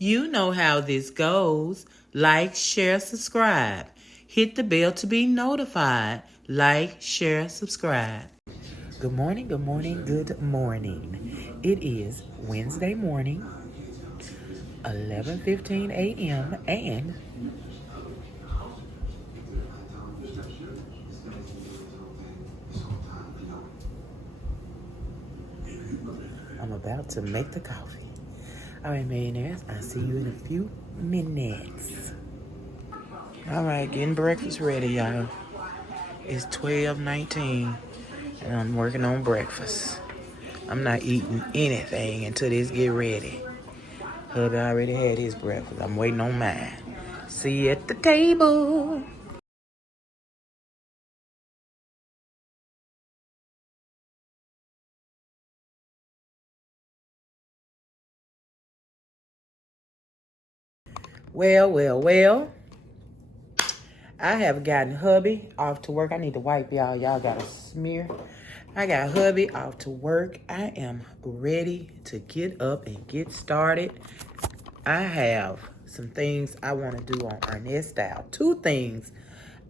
You know how this goes. Like, share, subscribe. Hit the bell to be notified. Like, share, subscribe. Good morning, good morning, good morning. It is Wednesday morning, 11:15 a.m. and I'm about to make the coffee. All right, millionaires, I'll see you in a few minutes. All right, getting breakfast ready, y'all. It's 12:19 and I'm working on breakfast. I'm not eating anything until this get ready. Hubby already had his breakfast. I'm waiting on mine. See you at the table. Well. I have gotten hubby off to work. I need to wipe y'all. Y'all got a smear. I got hubby off to work. I am ready to get up and get started. I have some things I want to do on Arnett style. Two things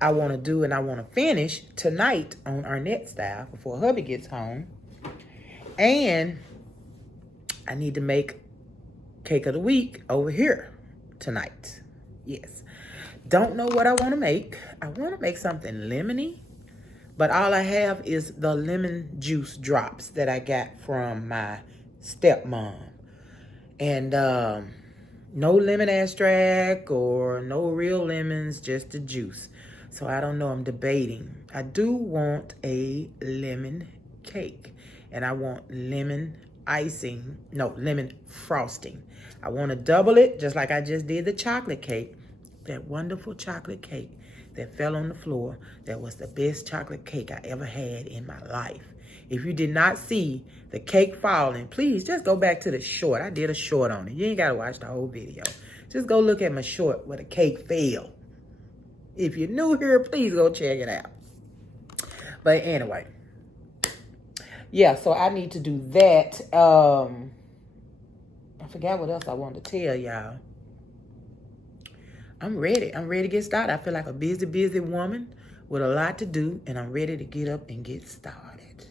I want to do and I want to finish tonight on Arnett style before hubby gets home. And I need to make cake of the week over here tonight. Yes. Don't know what I want to make. I want to make something lemony, but all I have is the lemon juice drops that I got from my stepmom. And no lemon extract or no real lemons, just the juice. So I don't know, I'm debating. I do want a lemon cake and I want lemon frosting. I want to double it just like I just did the chocolate cake. That wonderful chocolate cake that fell on the floor. That was the best chocolate cake I ever had in my life. If you did not see the cake falling, please just go back to the short. I did a short on it. You ain't got to watch the whole video. Just go look at my short where the cake fell. If you're new here, please go check it out. But anyway, yeah, so I need to do that. I forgot what else I wanted to tell y'all. I'm ready. I'm ready to get started. I feel like a busy woman with a lot to do, and I'm ready to get up and get started.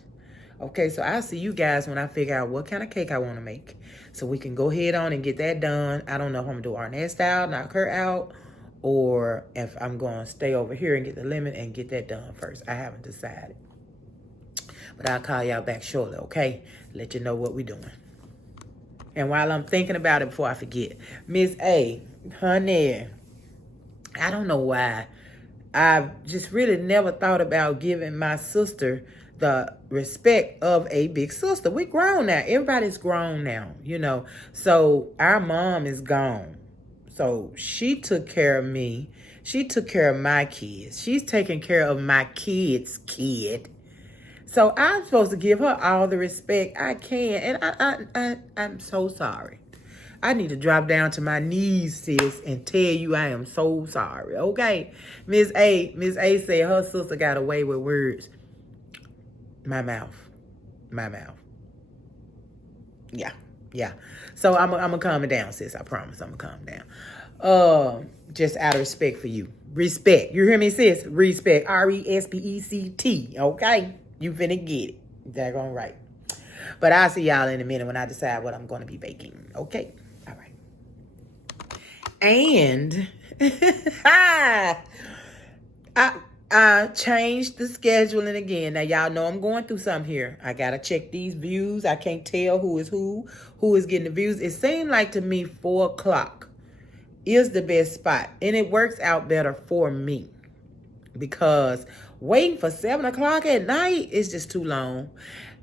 Okay, so I'll see you guys when I figure out what kind of cake I want to make. So we can go ahead on and get that done. I don't know if I'm going to do Arnett style, knock her out, or if I'm going to stay over here and get the lemon and get that done first. I haven't decided. But I'll call y'all back shortly, okay? Let you know what we're doing. And while I'm thinking about it before I forget, Miss A, honey, I don't know why. I just really never thought about giving my sister the respect of a big sister. We grown now. Everybody's grown now, you know. So our mom is gone. So she took care of me. She took care of my kids. She's taking care of my kid's kid. So I'm supposed to give her all the respect I can. And I'm so sorry. I need to drop down to my knees, sis, and tell you I am so sorry, okay? Miss A said her sister got away with words. My mouth. Yeah. So I'm gonna calm it down, sis. I promise I'm gonna calm down. Just out of respect for you. Respect. You hear me, sis? Respect. RESPECT, okay? You finna get it. Daggone right. But I'll see y'all in a minute when I decide what I'm gonna be baking, okay? All right. And I changed the scheduling again. Now, y'all know I'm going through something here. I got to check these views. I can't tell who is getting the views. It seemed like to me 4 o'clock is the best spot. And it works out better for me. Because waiting for 7 o'clock at night is just too long.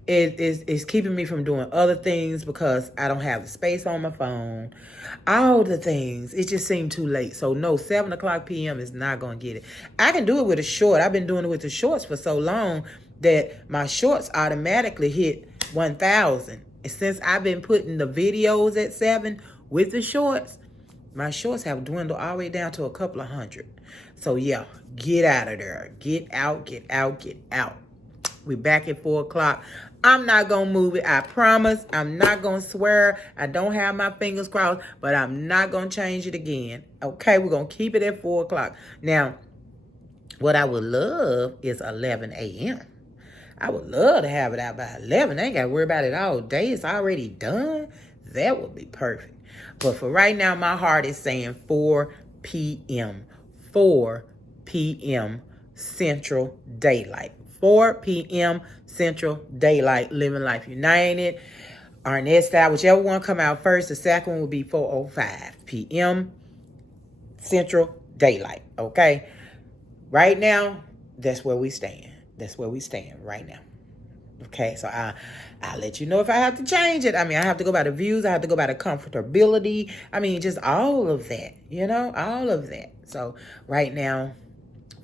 It's keeping me from doing other things because I don't have the space on my phone. All the things. It just seemed too late. So no, 7 o'clock p.m. is not going to get it. I can do it with a short. I've been doing it with the shorts for so long that my shorts automatically hit 1,000. And since I've been putting the videos at 7 with the shorts, my shorts have dwindled all the way down to a couple of hundred. So yeah, get out of there. Get out. We're back at 4 o'clock. I'm not going to move it. I promise. I'm not going to swear. I don't have my fingers crossed, but I'm not going to change it again. Okay, we're going to keep it at 4 o'clock. Now, what I would love is 11 a.m. I would love to have it out by 11. I ain't got to worry about it all day. It's already done. That would be perfect. But for right now, my heart is saying 4 p.m. 4 p.m. Central Daylight. 4 p.m. Central Daylight. Living Life United. Arnett Style, whichever one come out first. The second one will be 4:05 p.m. Central Daylight. Okay? Right now, that's where we stand. That's where we stand right now. Okay, so I'll let you know if I have to change it. I mean, I have to go by the views. I have to go by the comfortability. I mean, just all of that, all of that. So right now,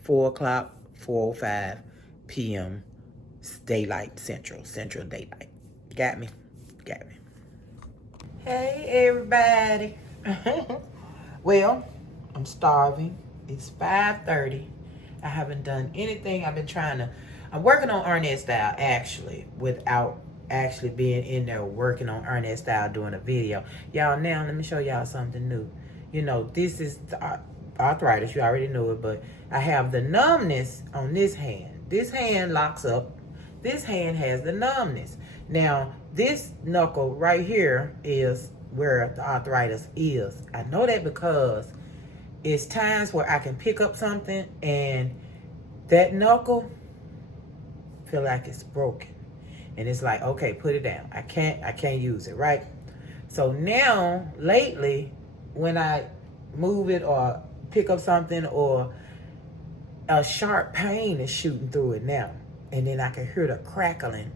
4 o'clock, 4:05 p.m. Daylight Central Daylight. Got me? Hey, everybody. Well, I'm starving. It's 5:30. I haven't done anything. I'm working on Arnett Style, actually, without actually being in there working on Arnett Style doing a video. Y'all, now let me show y'all something new. This is the arthritis. You already know it, but I have the numbness on this hand. This hand locks up. This hand has the numbness. Now, this knuckle right here is where the arthritis is. I know that because it's times where I can pick up something and that knuckle feel like it's broken. And it's like, okay, put it down. I can't use it, right? So now, lately, when I move it or pick up something or a sharp pain is shooting through it now. And then I can hear the crackling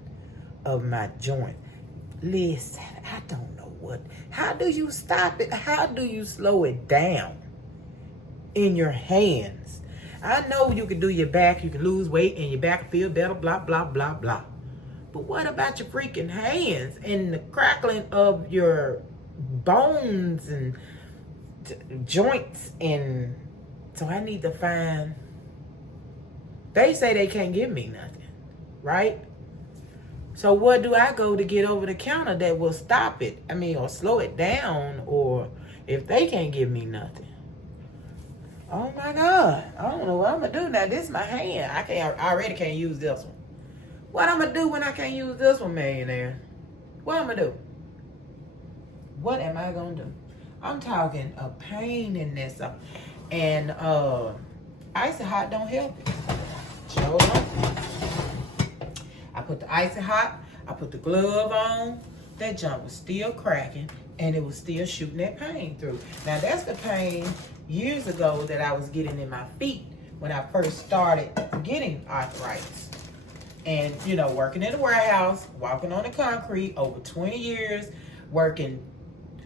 of my joint. Listen, I don't know how do you stop it? How do you slow it down in your hands? I know you can do your back, you can lose weight and your back feel better, blah, blah, blah, blah. But what about your freaking hands and the crackling of your bones and joints? And so I need to find, they say they can't give me nothing, right? So what do I go to get over the counter that will stop it? I mean, or slow it down, or if they can't give me nothing. Oh my God, I don't know what I'm gonna do now. This is my hand. I already can't use this one. What I'm gonna do when I can't use this one, millionaire? What I'm gonna do? What am I gonna do? I'm talking a pain in this. And icy hot don't help it. Sure don't. I put the icy hot, I put the glove on. That junk was still cracking and it was still shooting that pain through. Now that's the pain years ago that I was getting in my feet when I first started getting arthritis. And, working in the warehouse, walking on the concrete over 20 years, working,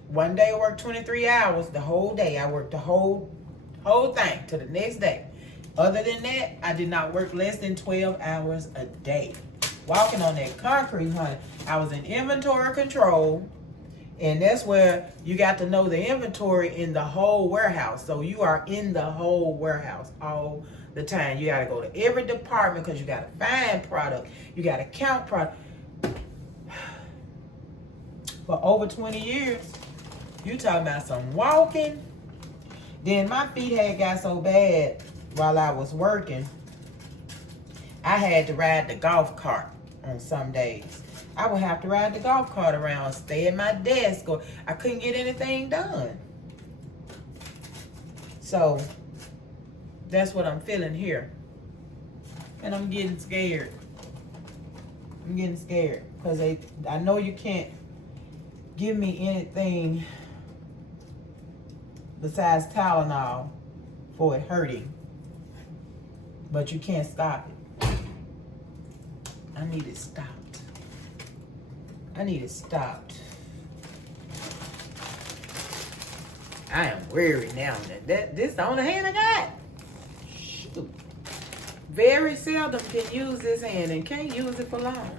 one day I worked 23 hours, the whole day. I worked the whole thing to the next day. Other than that, I did not work less than 12 hours a day. Walking on that concrete, honey, I was in inventory control. And that's where you got to know the inventory in the whole warehouse. So you are in the whole warehouse all the time. You got to go to every department because you got to find product. You got to count product. For over 20 years, you talking about some walking. Then my feet had got so bad while I was working, I had to ride the golf cart on some days. I would have to ride the golf cart around, stay at my desk, or I couldn't get anything done. So that's what I'm feeling here. And I'm getting scared. Because I know you can't give me anything besides Tylenol for it hurting. But you can't stop it. I need it stopped. I am weary now. This the only hand I got. Shoot. Very seldom can use this hand and can't use it for long.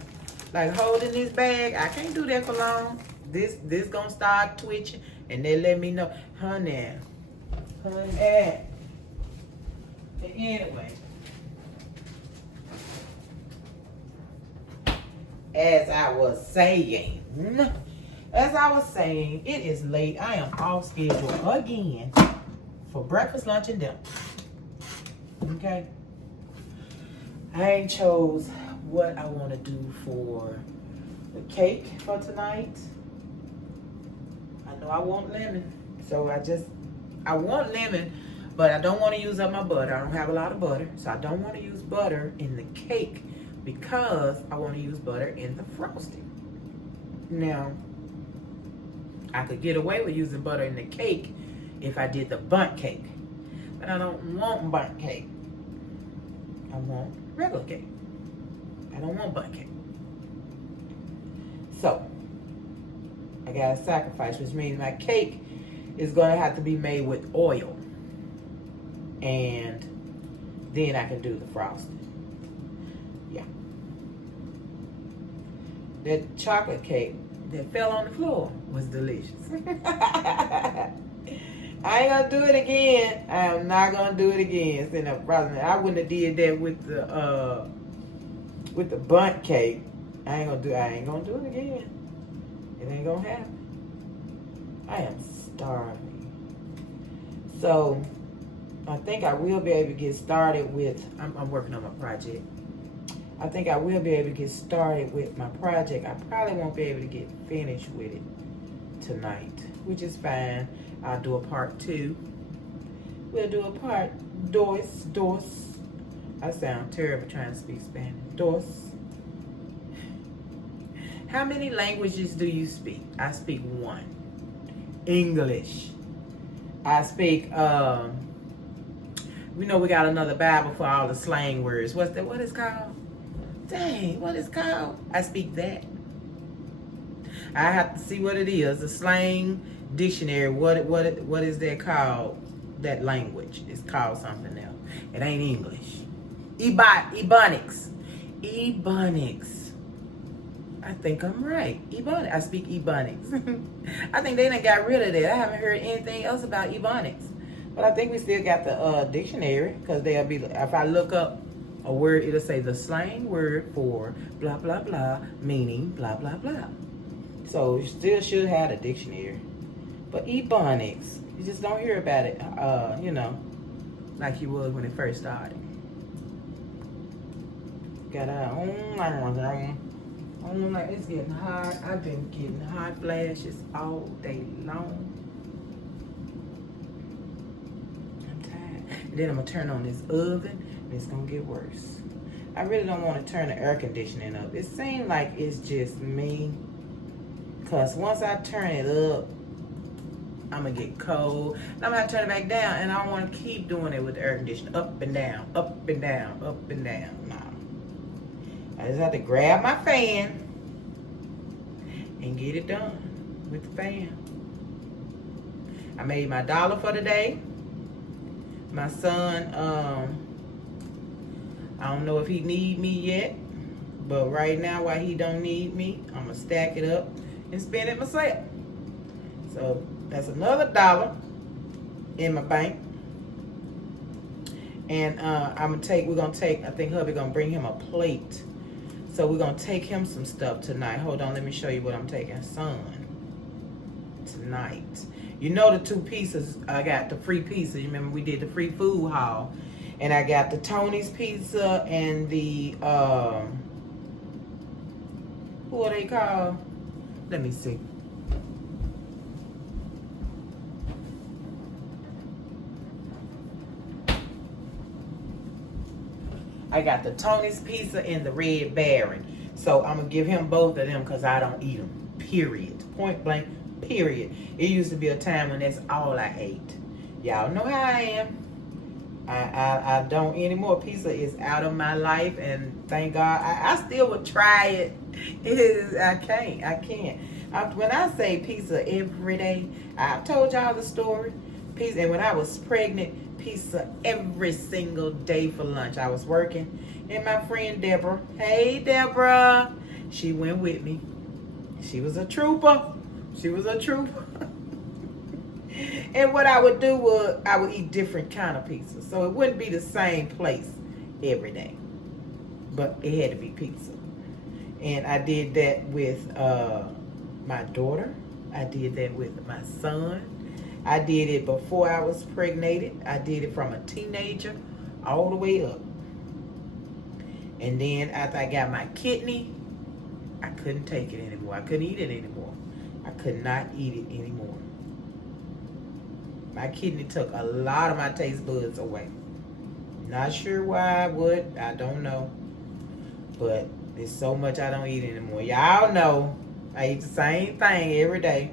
Like holding this bag, I can't do that for long. This gonna start twitching and they let me know. Honey. Anyway. as I was saying, it is late. I am off schedule again for breakfast, lunch, and dinner. Okay? I ain't chose what I want to do for the cake for tonight. I know I want lemon. So I want lemon, but I don't want to use up my butter. I don't have a lot of butter. So I don't want to use butter in the cake because I want to use butter in the frosting. Now, I could get away with using butter in the cake if I did the bundt cake. But I don't want bundt cake. I want regular cake. I don't want bundt cake. So, I got to sacrifice, which means my cake is going to have to be made with oil. And then I can do the frosting. Yeah. That chocolate cake that fell on the floor was delicious. I ain't gonna do it again. I am not gonna do it again. I wouldn't have did that with the bundt cake. I ain't gonna do it again. It ain't gonna happen. I am starving. So I think I will be able to get started with, I'm working on my project. I think I will be able to get started with my project. I probably won't be able to get finished with it tonight, which is fine. I'll do a part 2. We'll do a part dos. I sound terrible trying to speak Spanish. Dos. How many languages do you speak? I speak 1. English. I speak, we know we got another Bible for all the slang words. What is called? Dang, what is called? I speak that. I have to see what it is. The slang dictionary. What is that called? That language. It's called something else. It ain't English. Ebonics. I think I'm right. Ebonics. I speak Ebonics. I think they done got rid of that. I haven't heard anything else about Ebonics. But I think we still got the dictionary, because they'll be, if I look up a word, it'll say the slang word for blah, blah, blah, meaning blah, blah, blah. So you still should have a dictionary. But Ebonics, you just don't hear about it, like you would when it first started. It's getting hot. I've been getting hot flashes all day long. I'm tired. And then I'm going to turn on this oven, and it's going to get worse. I really don't want to turn the air conditioning up. It seems like it's just me. Because once I turn it up, I'm going to get cold. And I'm going to have to turn it back down. And I don't want to keep doing it with the air conditioner. Up and down, up and down, up and down. Nah. I just have to grab my fan and get it done with the fan. I made my $1 for the day. My son, I don't know if he need me yet, but right now while he don't need me, I'm gonna stack it up and spend it myself. So that's another $1 in my bank. And we're gonna take, I think hubby gonna bring him a plate. So we're going to take him some stuff tonight. Hold on, let me show you what I'm taking son tonight. You know the 2 pizzas, I got the free pizza. You remember we did the free food haul. And I got the Tony's pizza and the, what are they called? Let me see. I got the Tony's Pizza and the Red Baron. So I'm going to give him both of them because I don't eat them. Period. Point blank, period. It used to be a time when that's all I ate. Y'all know how I am. I don't anymore. Pizza is out of my life, and thank God. I still would try it. I can't. When I say pizza every day, I've told y'all the story. Pizza, and when I was pregnant, pizza every single day for lunch. I was working, and my friend Deborah, hey Deborah, she went with me. She was a trooper. And what I would do was I would eat different kind of pizza, so it wouldn't be the same place every day, but it had to be pizza. And I did that with my daughter. I did that with my son. I did it before I was pregnant. I did it from a teenager all the way up. And then after I got my kidney, I couldn't take it anymore. I couldn't eat it anymore. I could not eat it anymore. My kidney took a lot of my taste buds away. Not sure why, what, I don't know. But there's so much I don't eat anymore. Y'all know I eat the same thing every day.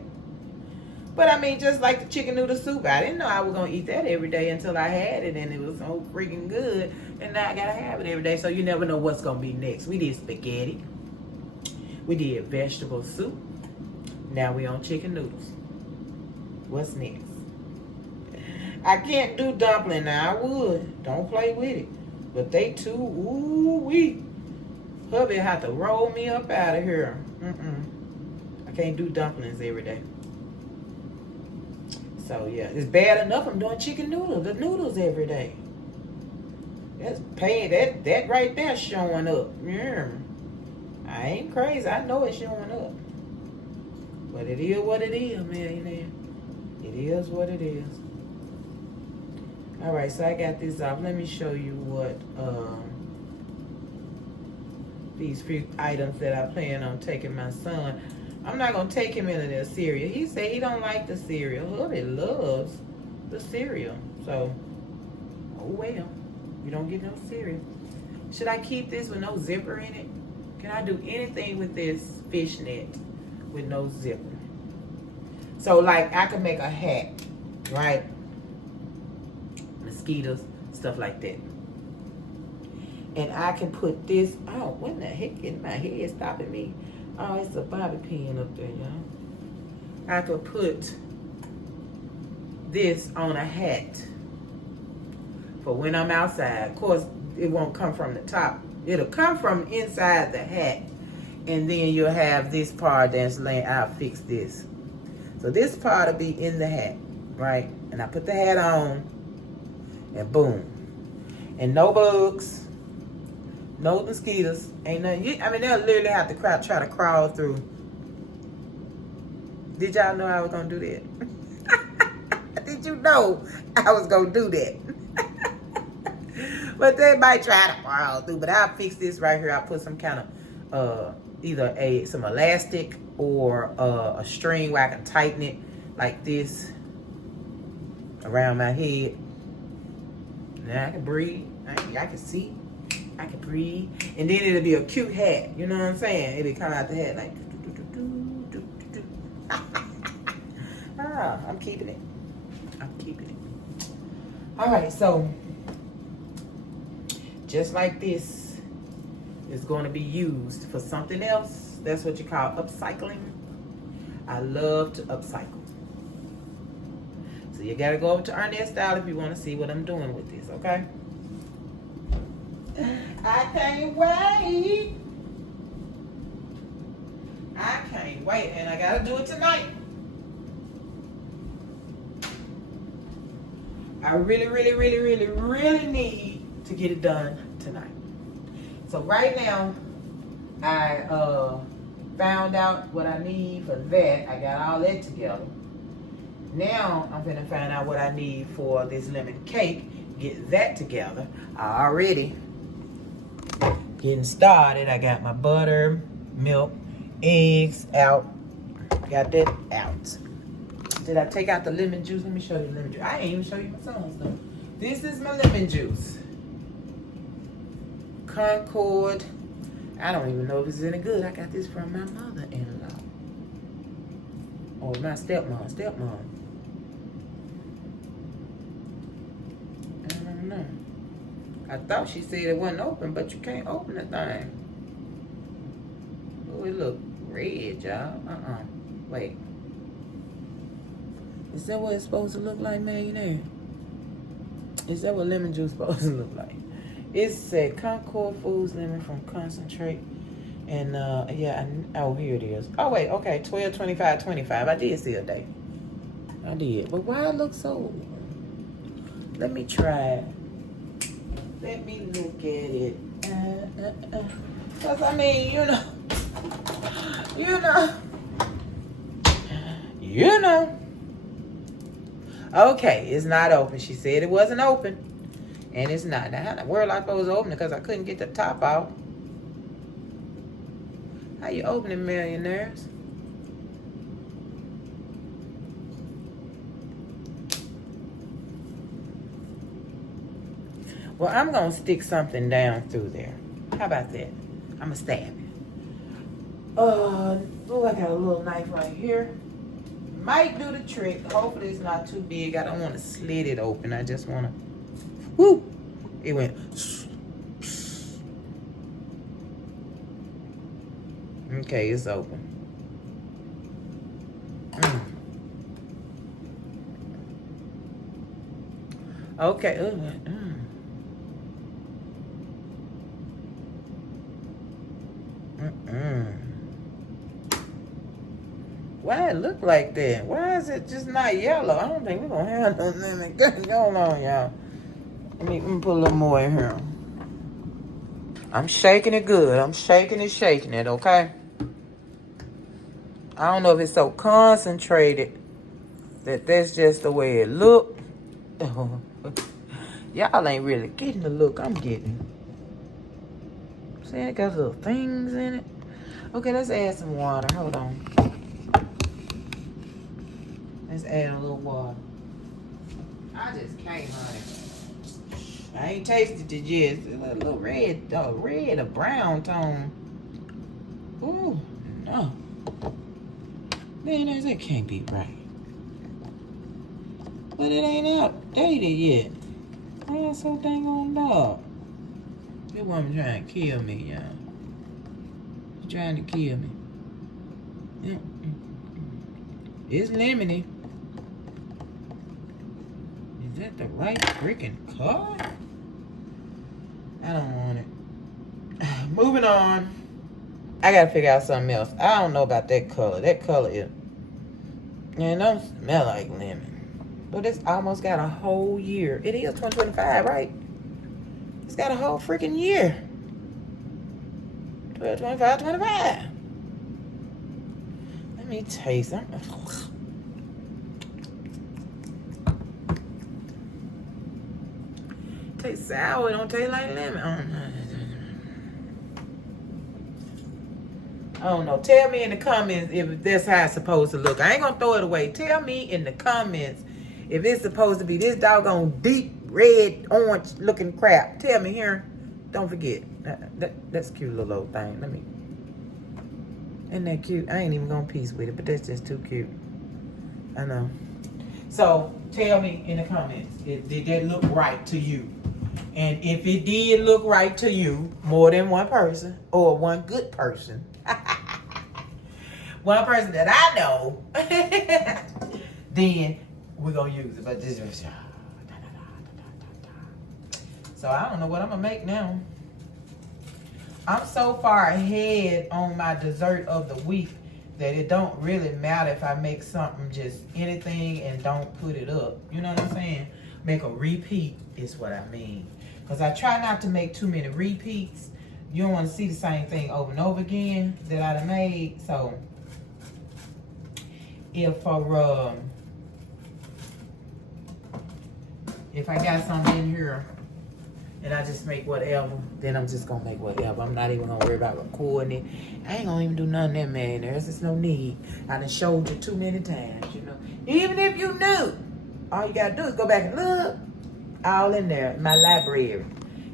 But I mean, just like the chicken noodle soup, I didn't know I was going to eat that every day until I had it, and it was so freaking good. And now I got to have it every day, so you never know what's going to be next. We did spaghetti. We did vegetable soup. Now we on chicken noodles. What's next? I can't do dumpling now. I would. Don't play with it. But they too, ooh-wee. Hubby had to roll me up out of here. I can't do dumplings every day. So yeah, it's bad enough I'm doing chicken noodles, the noodles every day. That's paying, that right there showing up. Yeah. I ain't crazy. I know it's showing up. But it is what it is, man. It is what it is. All right, so I got this off. Let me show you what these few items that I plan on taking my son. I'm not gonna take him into the cereal. He said he don't like the cereal. Hubby loves the cereal. So, oh well, you don't get no cereal. Should I keep this with no zipper in it? Can I do anything with this fishnet with no zipper? So like I could make a hat, right? Mosquitoes, stuff like that. And I can put this, oh, what the heck is my head stopping me? Oh, it's a bobby pin up there, y'all. I could put this on a hat for when I'm outside. Of course, it won't come from the top. It'll come from inside the hat. And then you'll have this part that's laying, I'll fix this. So this part will be in the hat, right? And I put the hat on, and boom. And no bugs. No mosquitoes. Ain't nothing. I mean, they'll literally have to try to crawl through. Did y'all know I was going to do that? Did you know I was going to do that? But they might try to crawl through. But I'll fix this right here. I'll put some kind of, either some elastic or a string where I can tighten it like this around my head. Now I can breathe. I can see. I can breathe. And then it'll be a cute hat. You know what I'm saying? It'll come out the hat like. I'm keeping it. I'm keeping it. All right, so just like this is going to be used for something else. That's what you call upcycling. I love to upcycle. So you got to go over to Arnett Style if you want to see what I'm doing with this, okay? I can't wait. I can't wait. And I got to do it tonight. I really, really, really, really, really need to get it done tonight. So right now, I found out what I need for that. I got all that together. Now I'm gonna find out what I need for this lemon cake. Get that together. I already getting started. I got my butter, milk, eggs out. Got that out. Did I take out the lemon juice? Let me show you the lemon juice. I ain't even show you my son's stuff. This is my lemon juice. Concord. I don't even know if it's any good. I got this from my mother-in-law. Or my stepmom. I don't know. I thought she said it wasn't open, but you can't open the thing. Oh, it look red, y'all. Wait. Is that what it's supposed to look like, millionaire? Is that what lemon juice supposed to look like? It said Concord Foods lemon from concentrate. And yeah, oh, here it is. Oh wait, okay, 12.25.25. I did see a date. I did. But why it look so? Let me try. Let me look at it. Cause I mean, you know, You know. You know. Okay, it's not open. She said it wasn't open. And it's not. Now, how in the world I supposed to open it because I couldn't get the top out? How you opening millionaires? Well, I'm going to stick something down through there. How about that? I'm going to stab it. Oh, I got a little knife right here. Might do the trick. Hopefully it's not too big. I don't want to slit it open. I just want to... Whoo! It went... Okay, it's open. Okay. Why it look like that? Why is it just not yellow? I don't think we're gonna have nothing going on, y'all. Let me put a little more in here. I'm shaking it good. I'm shaking it, okay? I don't know if it's so concentrated that that's just the way it look. Y'all ain't really getting the look I'm getting. See, it got little things in it. Okay, let's add some water. Hold on. Let's add a little water. I just can't, honey. I ain't tasted it yet. It's a little red, or brown tone. Ooh, no. Man, that can't be right. But it ain't outdated yet. Why is so dang on dog? This woman trying to kill me, y'all. She's trying to kill me. It's lemony. Is that the right freaking color? I don't want it. Moving on. I gotta figure out something else. I don't know about that color. That color is... it don't smell like lemon. But it's almost got a whole year. It is 2025, right? It's got a whole freaking year. 12, 25, 25. Let me taste it. Tastes sour. It don't taste like lemon. I don't know. Tell me in the comments if that's how it's supposed to look. I ain't gonna throw it away. Tell me in the comments if it's supposed to be this doggone deep red, orange looking crap. Tell me here. Don't forget. That's a cute little old thing. Let me. Isn't that cute? I ain't even gonna piece with it, but that's just too cute. I know. So tell me in the comments, did that look right to you? And if it did look right to you, more than one person or one good person, one person that I know, then we're gonna use it. But this is so I don't know what I'm gonna make now. I'm so far ahead on my dessert of the week that it don't really matter if I make something just anything and don't put it up. You know what I'm saying? Make a repeat is what I mean. Because I try not to make too many repeats. You don't want to see the same thing over and over again that I done made. So if I got something in here and I just make whatever, then I'm just gonna make whatever. I'm not even gonna worry about recording it. I ain't gonna even do none of that, man. There's just no need. I done showed you too many times, you know. Even if you knew, all you gotta do is go back and look. All in there, in my library,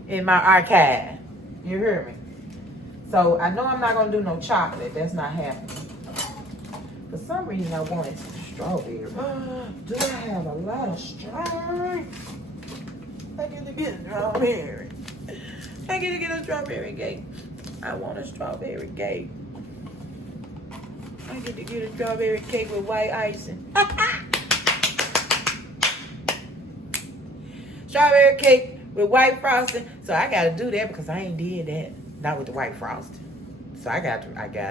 in my archive. You hear me? So I know I'm not gonna do no chocolate. That's not happening. For some reason, I wanted strawberry. Do I have a lot of strawberry? I get to get a strawberry. I get to get a strawberry cake. I want a strawberry cake. I get to get a strawberry cake with white icing. Strawberry cake with white frosting. So I gotta do that because I ain't did that. Not with the white frosting. So I gotta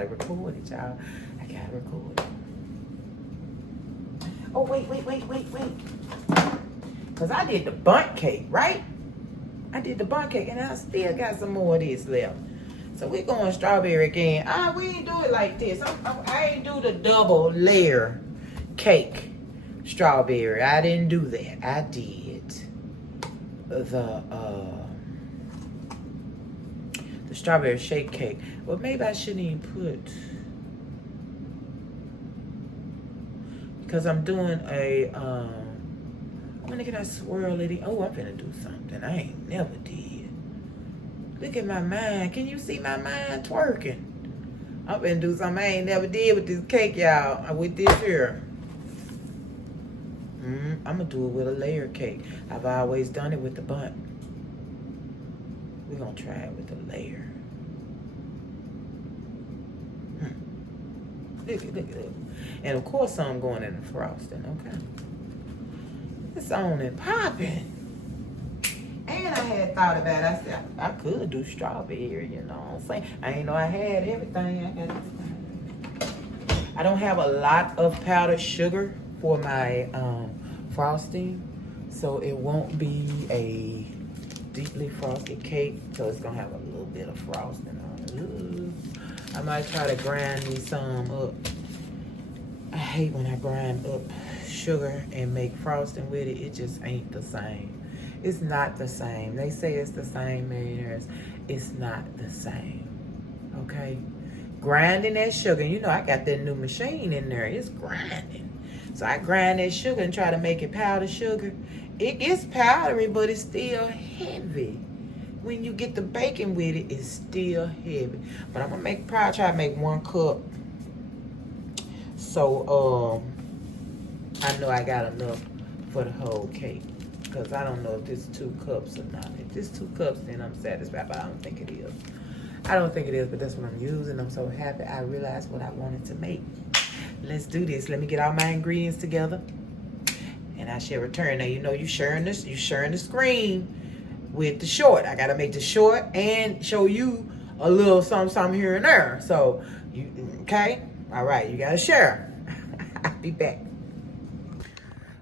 record it, y'all. I gotta record it. Oh, wait. Because I did the bundt cake, right? I did the bundt cake and I still got some more of this left. So we're going strawberry again. We ain't do it like this. I ain't do the double layer cake strawberry. I didn't do that. I did the strawberry shake cake. Well, maybe I shouldn't even put, because I'm doing a when can I swirl it in? Oh, I'm finna do something I ain't never did. Look at my mind. Can you see my mind twerking? I'm finna do something I ain't never did with this cake, y'all. With this here. I'm gonna do it with a layer cake. I've always done it with the bun. We're gonna try it with the layer. Look at it. And of course I'm going in the frosting, okay? It's on and popping. And I had thought about it. I said, I could do strawberry, you know what I'm saying? I ain't know I had everything. I don't have a lot of powdered sugar for my frosting, so it won't be a deeply frosted cake, so it's gonna have a little bit of frosting on it. Ooh. I might try to grind these some up. I hate when I grind up sugar and make frosting with it. It just ain't the same. It's not the same. They say it's the same, millionaires. It's not the same. Okay? Grinding that sugar. You know, I got that new machine in there. It's grinding. So I grind that sugar and try to make it powdered sugar. It gets powdery, but it's still heavy. When you get the baking with it, it's still heavy. But I'm gonna probably try to make 1 cup. So I know I got enough for the whole cake. Because I don't know if this 2 cups or not. If this 2 cups, then I'm satisfied, but I don't think it is. I don't think it is, but that's what I'm using. I'm so happy I realized what I wanted to make. Let's do this. Let me get all my ingredients together. And I shall return. Now, you know you sharing the screen with the short. I gotta make the short and show you a little something here and there. So you okay? All right, you gotta share. I'll be back.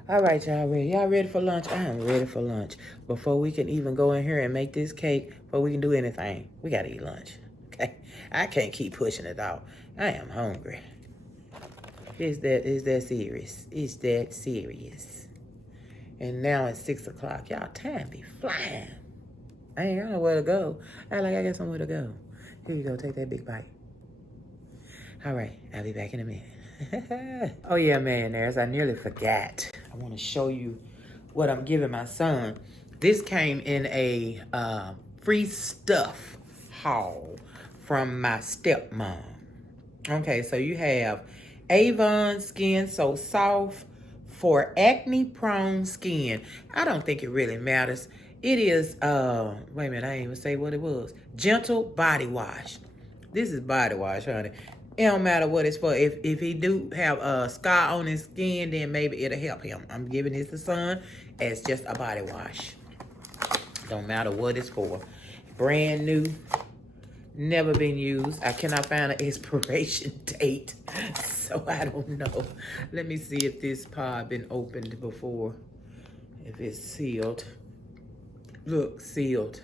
All right, y'all ready? Y'all ready for lunch? I am ready for lunch. Before we can even go in here and make this cake, before we can do anything, we gotta eat lunch. Okay? I can't keep pushing it off. I am hungry. Is that serious? Is that serious? And now it's 6 o'clock. Y'all, time be flying. I ain't got nowhere to go. I got somewhere to go. Here you go. Take that big bite. All right. I'll be back in a minute. Oh, yeah, millionaires. I nearly forgot. I want to show you what I'm giving my son. This came in a free stuff haul from my stepmom. Okay, so you have Avon Skin So Soft for acne-prone skin. I don't think it really matters. It is, wait a minute, I didn't even say what it was. Gentle body wash. This is body wash, honey. It don't matter what it's for. If he do have a scar on his skin, then maybe it'll help him. I'm giving this to son as just a body wash. Don't matter what it's for. Brand new. Never been used. I cannot find an expiration date, so I don't know. Let me see if this pod been opened before. If it's sealed. Look, sealed.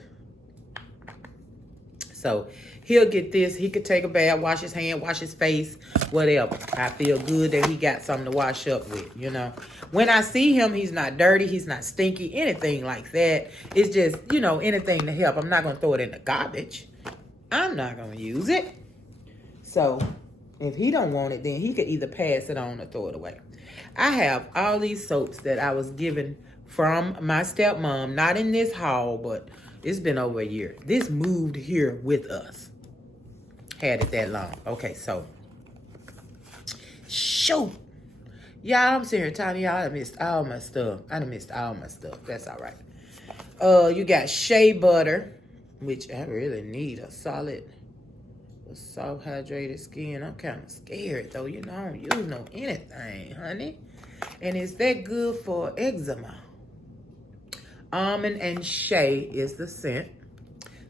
So he'll get this. He could take a bath, wash his hand, wash his face, whatever. I feel good that he got something to wash up with, you know. When I see him, he's not dirty, he's not stinky, anything like that. It's just, you know, anything to help. I'm not going to throw it in the garbage. I'm not going to use it. So if he don't want it, then he could either pass it on or throw it away. I have all these soaps that I was given from my stepmom. Not in this haul, but it's been over a year. This moved here with us. Had it that long. Okay, so. Shoot. Y'all, I'm sitting here telling y'all I missed all my stuff. I done missed all my stuff. That's all right. You got shea butter, which I really need a solid, soft hydrated skin. I'm kind of scared though. You know, I don't use no anything, honey. And is that good for eczema? Almond and shea is the scent,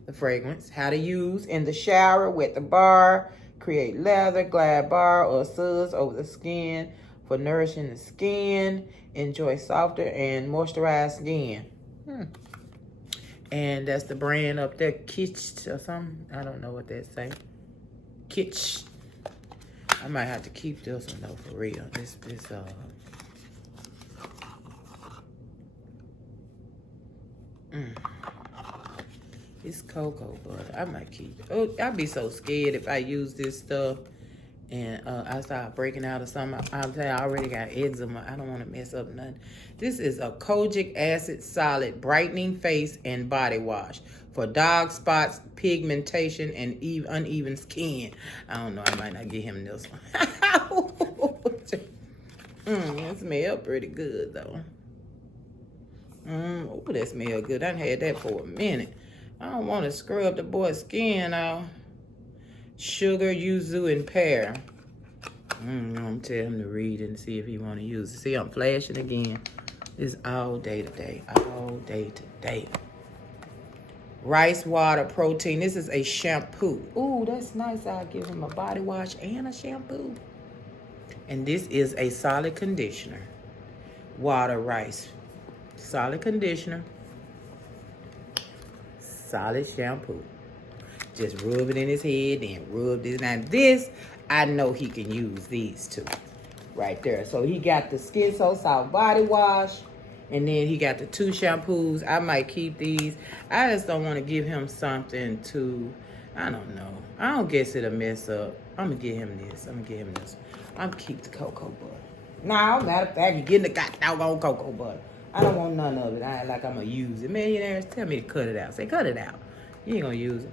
the fragrance. How to use: in the shower, wet the bar, create lather, glide bar or suds over the skin for nourishing the skin. Enjoy softer and moisturized skin. And that's the brand up there, Kitsch or something. I don't know what that say. Kitsch. I might have to keep this one though, for real. It's cocoa butter. I might keep it. Oh, I'd be so scared if I use this stuff and I start breaking out or something. I'll tell you, I already got eczema. I don't want to mess up nothing. This is a kojic acid solid brightening face and body wash for dark spots, pigmentation, and uneven skin. I don't know. I might not get him this one. It smells pretty good though. Oh, that smells good. I had that for a minute. I don't want to scrub the boy's skin out. Sugar, yuzu, and pear. I'm gonna tell him to read it and see if he want to use it. See, I'm flashing again. This all day today. All day today. Rice water protein. This is a shampoo. Ooh, that's nice. I'll give him a body wash and a shampoo. And this is a solid conditioner. Water, rice. Solid conditioner. Solid shampoo. Just rub it in his head, then rub this. Now this, I know he can use these two. Right there. So he got the Skin So Soft body wash. And then he got the 2 shampoos. I might keep these. I just don't want to give him something to, I don't know. I don't guess it'll mess up. I'm going to get him this. I'm going to keep the cocoa butter. No, matter of fact, you're getting the goddamn cocoa butter. I don't want none of it. I ain't like I'm going to use it. Millionaires, tell me to cut it out. Say, cut it out. You ain't going to use it.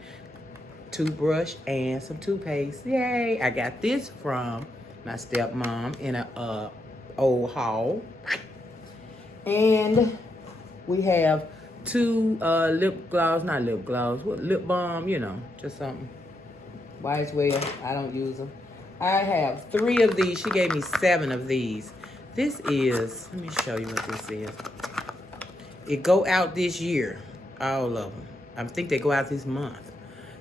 Toothbrush and some toothpaste. Yay. I got this from my stepmom in a old haul. And we have 2 lip balm, you know, just something. White's well, I don't use them. I have 3 of these. She gave me 7 of these. This is, let me show you what this is. It go out this year, all of them. I think they go out this month.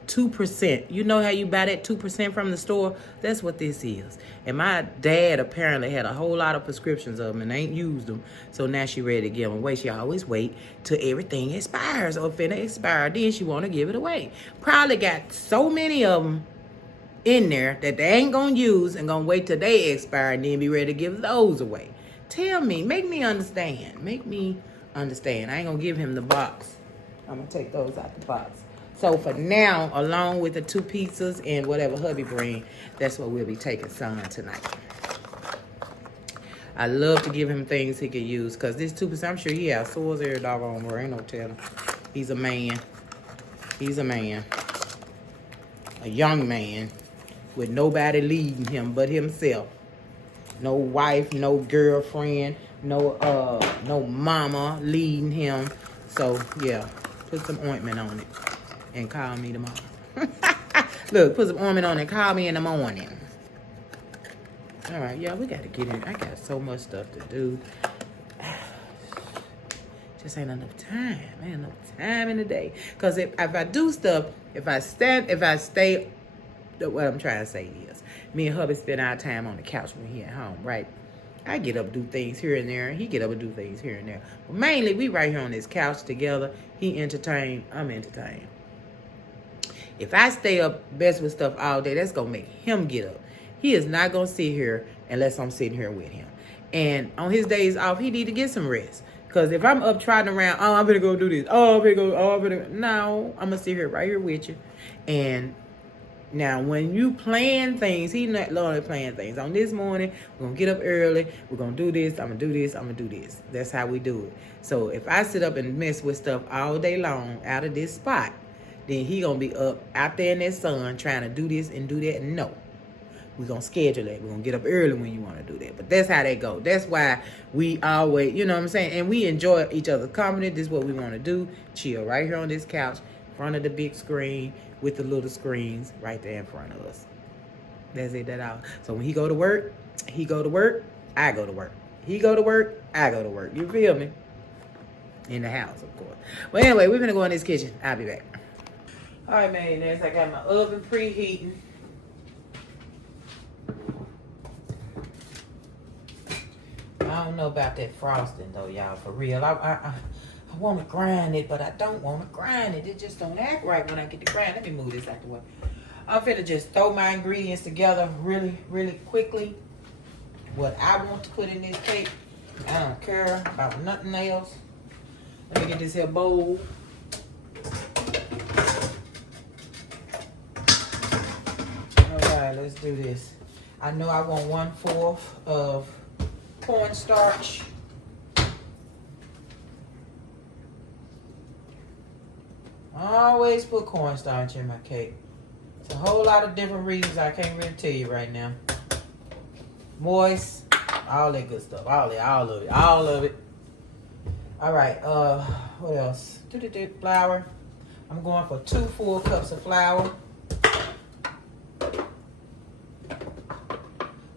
2%. You know how you buy that 2% from the store? That's what this is. And my dad apparently had a whole lot of prescriptions of them and ain't used them. So now she ready to give them away. She always wait till everything expires. Or if it expires, then she want to give it away. Probably got so many of them in there that they ain't going to use and going to wait till they expire and then be ready to give those away. Tell me. Make me understand. Make me understand. I ain't going to give him the box. I'm going to take those out the box. So for now, along with the 2 pizzas and whatever hubby bring, that's what we'll be taking son tonight. I love to give him things he can use because this 2%, I'm sure he has sores every doggone where. Ain't no telling. He's a man. He's a man. A young man with nobody leading him but himself. No wife, no girlfriend, no mama leading him. So yeah, put some ointment on it. And call me tomorrow. Look, put some ointment on and call me in the morning. All right, y'all, we got to get in. I got so much stuff to do. Just ain't enough time. Ain't enough time in the day. Because if I do stuff, if I stay, what I'm trying to say is, me and hubby spend our time on the couch when he at home, right? I get up and do things here and there. He get up and do things here and there. But mainly, we right here on this couch together. He entertained. I'm entertained. If I stay up best with stuff all day, that's going to make him get up. He is not going to sit here unless I'm sitting here with him. And on his days off, he need to get some rest. Because if I'm up trotting around, oh, I'm going to go do this. Oh, I'm going to go, oh, I'm going to. No, I'm going to sit here right here with you. And now, when you plan things, he not only plan things. On this morning, we're going to get up early. We're going to do this. I'm going to do this. I'm going to do this. That's how we do it. So if I sit up and mess with stuff all day long out of this spot, then he gonna be up out there in that sun trying to do this and do that. No, we're gonna schedule that. We're gonna get up early when you want to do that. But that's how they go. That's why we always, you know what I'm saying? And we enjoy each other's company. This is what we want to do. Chill right here on this couch, in front of the big screen with the little screens right there in front of us. That's it, that all. So when he go to work, I go to work. He go to work, I go to work. You feel me? In the house, of course. Well, anyway, we're gonna go in this kitchen. I'll be back. All right, millionaires, I got my oven preheating. I don't know about that frosting though, y'all. For real, I I want to grind it, but I don't want to grind it. It just don't act right when I get to grind. Let me move this out the way. I'm finna just throw my ingredients together really, really quickly. What I want to put in this cake. I don't care about nothing else. Let me get this here bowl. Alright, let's do this. I know I want 1/4 of cornstarch. I always put cornstarch in my cake. It's a whole lot of different reasons I can't really tell you right now. Moist, all that good stuff. All of it. Alright, what else? Flour. I'm going for 2 full cups of flour.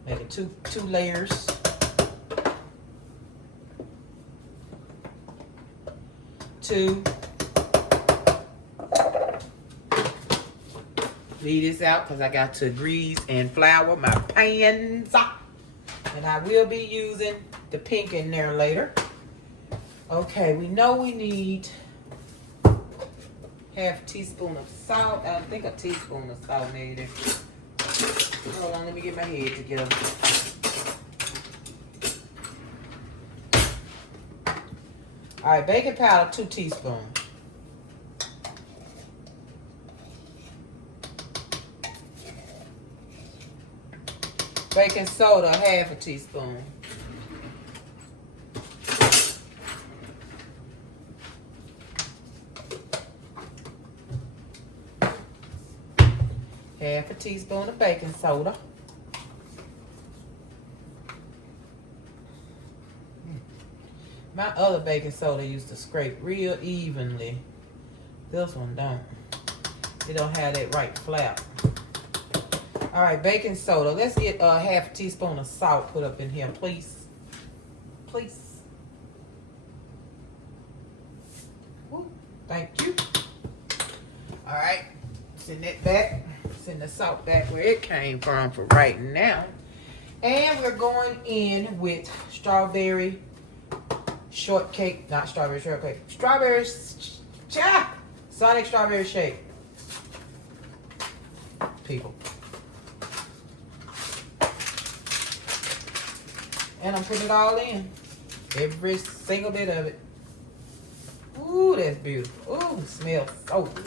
Make it two layers. Leave this out because I got to grease and flour my pans. And I will be using the pink in there later. Okay, we know we need 1/2 teaspoon of salt. I think a teaspoon of salt maybe. Hold on, let me get my head together. All right, baking powder, 2 teaspoons. Baking soda, 1/2 teaspoon. Half a teaspoon of baking soda. My other baking soda used to scrape real evenly. This one don't. It don't have that right flap. All right, baking soda. Let's get 1/2 teaspoon of salt put up in here, please. Please. Woo, thank you. All right, send that back. Send the salt back where it came from for right now. And we're going in with strawberry shortcake, not strawberry shortcake, Sonic strawberry shake. People. And I'm putting it all in. Every single bit of it. Ooh, that's beautiful. Ooh, it smells so good.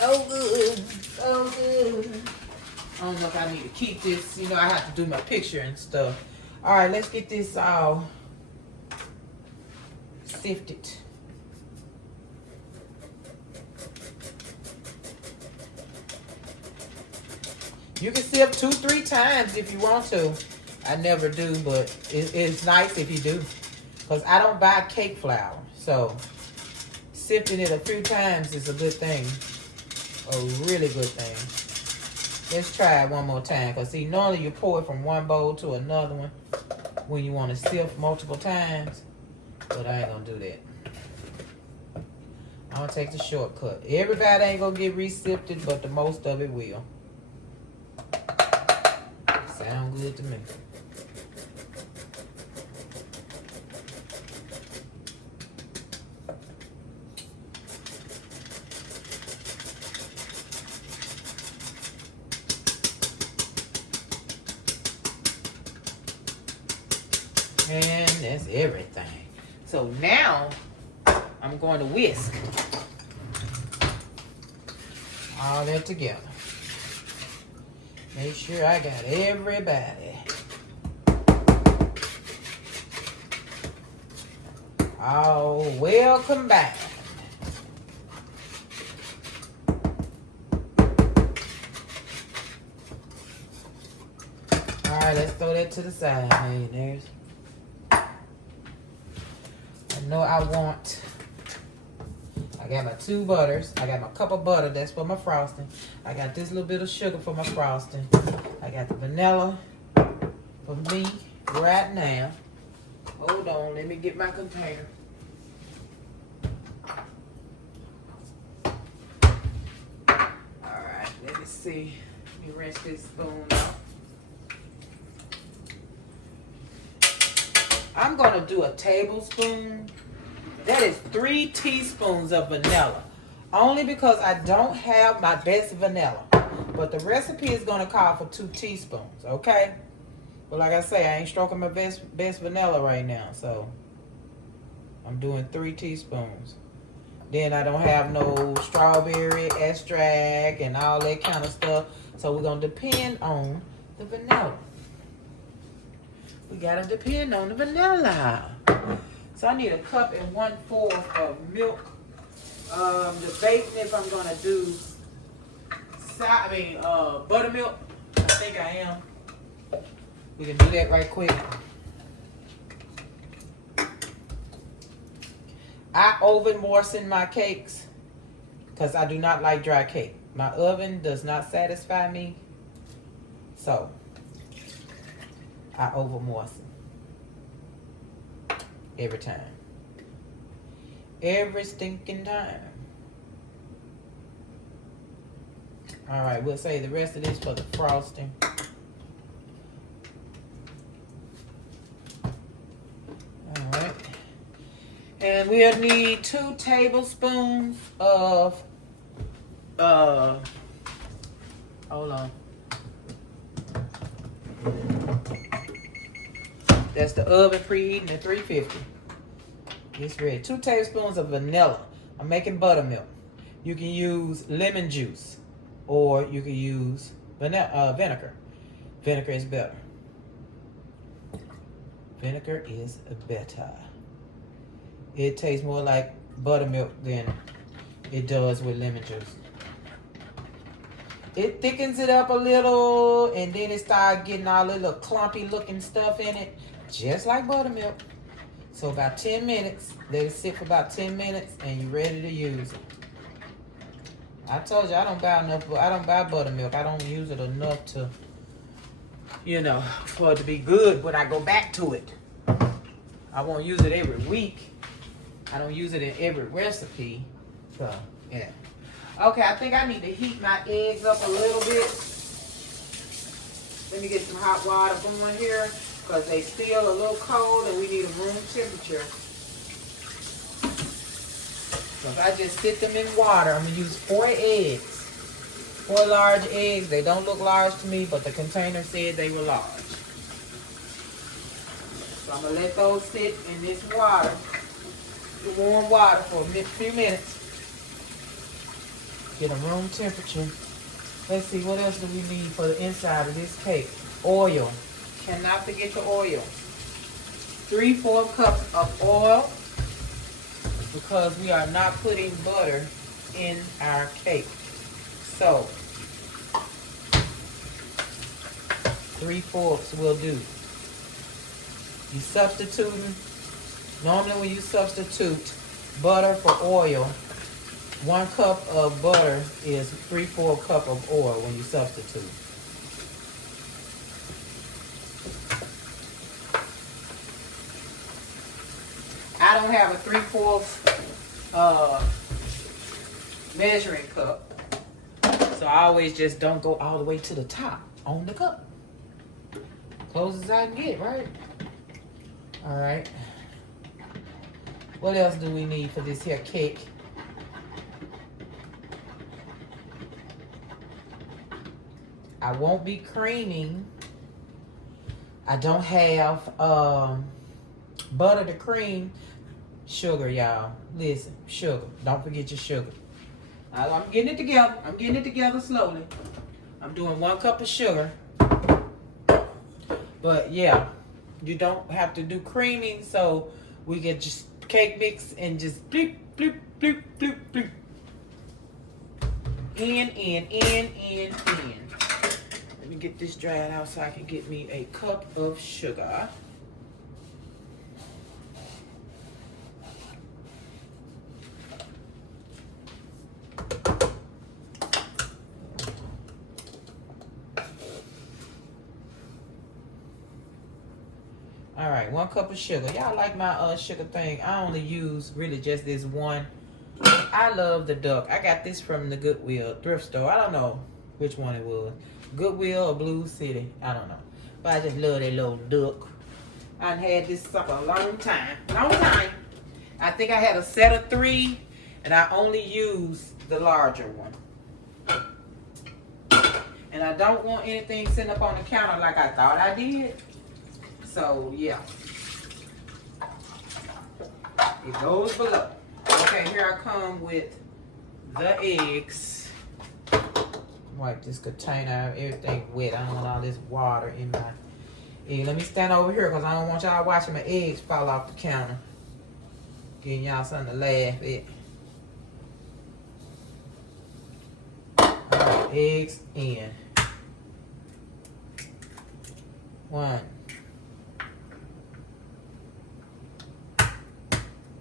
Oh, good. So good. I don't know if I need to keep this. You know, I have to do my picture and stuff. All right, let's get this all sifted. You can sift 2-3 times if you want to. I never do, but it's nice if you do. Because I don't buy cake flour. So sifting it a few times is a good thing. A really good thing. Let's try it one more time. Because see, normally you pour it from one bowl to another one when you want to sift multiple times. But I ain't going to do that. I'm going to take the shortcut. Everybody ain't going to get re-sifted, but the most of it will. Sound good to me. And that's everything. So now I'm going to whisk all that together. Make sure I got everybody all well combined. All right, let's throw that to the side. Hey, there's. I know I got my 2 butters. I got my cup of butter. That's for my frosting. I got this little bit of sugar for my frosting. I got the vanilla for me right now. Hold on. Let me get my container. Alright. Let me see. Let me rinse this spoon out. I'm going to do a tablespoon That is 3 teaspoons of vanilla. Only because I don't have my best vanilla. But the recipe is going to call for 2 teaspoons, okay? But like I say, I ain't stroking my best vanilla right now, so I'm doing 3 teaspoons. Then I don't have no strawberry extract and all that kind of stuff. So we're going to depend on the vanilla. We got to depend on the vanilla. So I need a cup and 1/4 of milk. Debating if I'm going to do buttermilk. I think I am. We can do that right quick. I oven moisten my cakes because I do not like dry cake. My oven does not satisfy me. So, I over moisten. Every time. Every stinking time. Alright, we'll save the rest of this for the frosting. Alright. And we'll need 2 tablespoons of hold on. That's the oven preheating at 350. It's ready. 2 tablespoons of vanilla. I'm making buttermilk. You can use lemon juice or you can use vinegar. Vinegar is better. Vinegar is better. It tastes more like buttermilk than it does with lemon juice. It thickens it up a little, and then it starts getting all the little clumpy looking stuff in it, just like buttermilk. So about 10 minutes, let it sit for about 10 minutes, and you're ready to use it. I told you I don't buy buttermilk. I don't use it enough to, for it to be good when I go back to it. I won't use it every week. I don't use it in every recipe. So, yeah. Okay, I think I need to heat my eggs up a little bit. Let me get some hot water going here because they still a little cold and we need a room temperature. So if I just sit them in water, I'm going to use 4 eggs. 4 large eggs. They don't look large to me, but the container said they were large. So I'm going to let those sit in this water, the warm water, for a few minutes. Get a room temperature. Let's see, what else do we need for the inside of this cake? Oil. Cannot forget your oil. 3/4 cups of oil, because we are not putting butter in our cake. So, 3/4 will do. You substituting. Normally when you substitute butter for oil, 1 cup of butter is 3/4 cup of oil when you substitute. I don't have a 3/4 measuring cup, so I always just don't go all the way to the top on the cup. Close as I can get, right? All right. What else do we need for this here cake? I won't be creaming. I don't have butter to cream. Sugar, y'all. Listen, sugar. Don't forget your sugar. I'm getting it together. I'm getting it together slowly. I'm doing 1 cup of sugar. But yeah, you don't have to do creaming, so we get just cake mix and just bloop, bloop, bloop, bloop, bloop. In. Let me get this dried out so I can get me a cup of sugar. All right, 1 cup of sugar. Y'all like my sugar thing? I only use really just this one. I love the duck. I got this from the Goodwill thrift store. I don't know which one it was. Goodwill or Blue City. I don't know. But I just love that little duck. I had this sucker a long time. I I think I had a set of 3, and I only used the larger one. And I don't want anything sitting up on the counter like I thought I did. So, yeah. It goes below. Okay, here I come with the eggs. Wipe this container, everything wet. I don't want all this water in my egg. Let me stand over here because I don't want y'all watching my eggs fall off the counter. Getting y'all something to laugh at. Alright, eggs in. 1.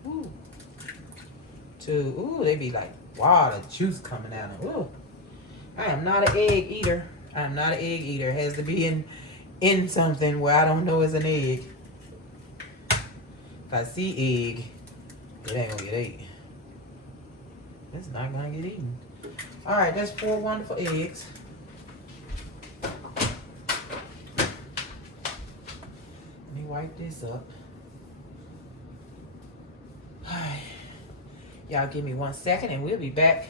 Ooh. 2. Ooh, they be like water, juice coming out of them. Ooh. I am not an egg eater. I am not an egg eater. It has to be in something where I don't know it's an egg. If I see egg, it ain't gonna get ate. It's not gonna get eaten. Alright, that's 4 wonderful eggs. Let me wipe this up. Alright. Y'all give me 1 second and we'll be back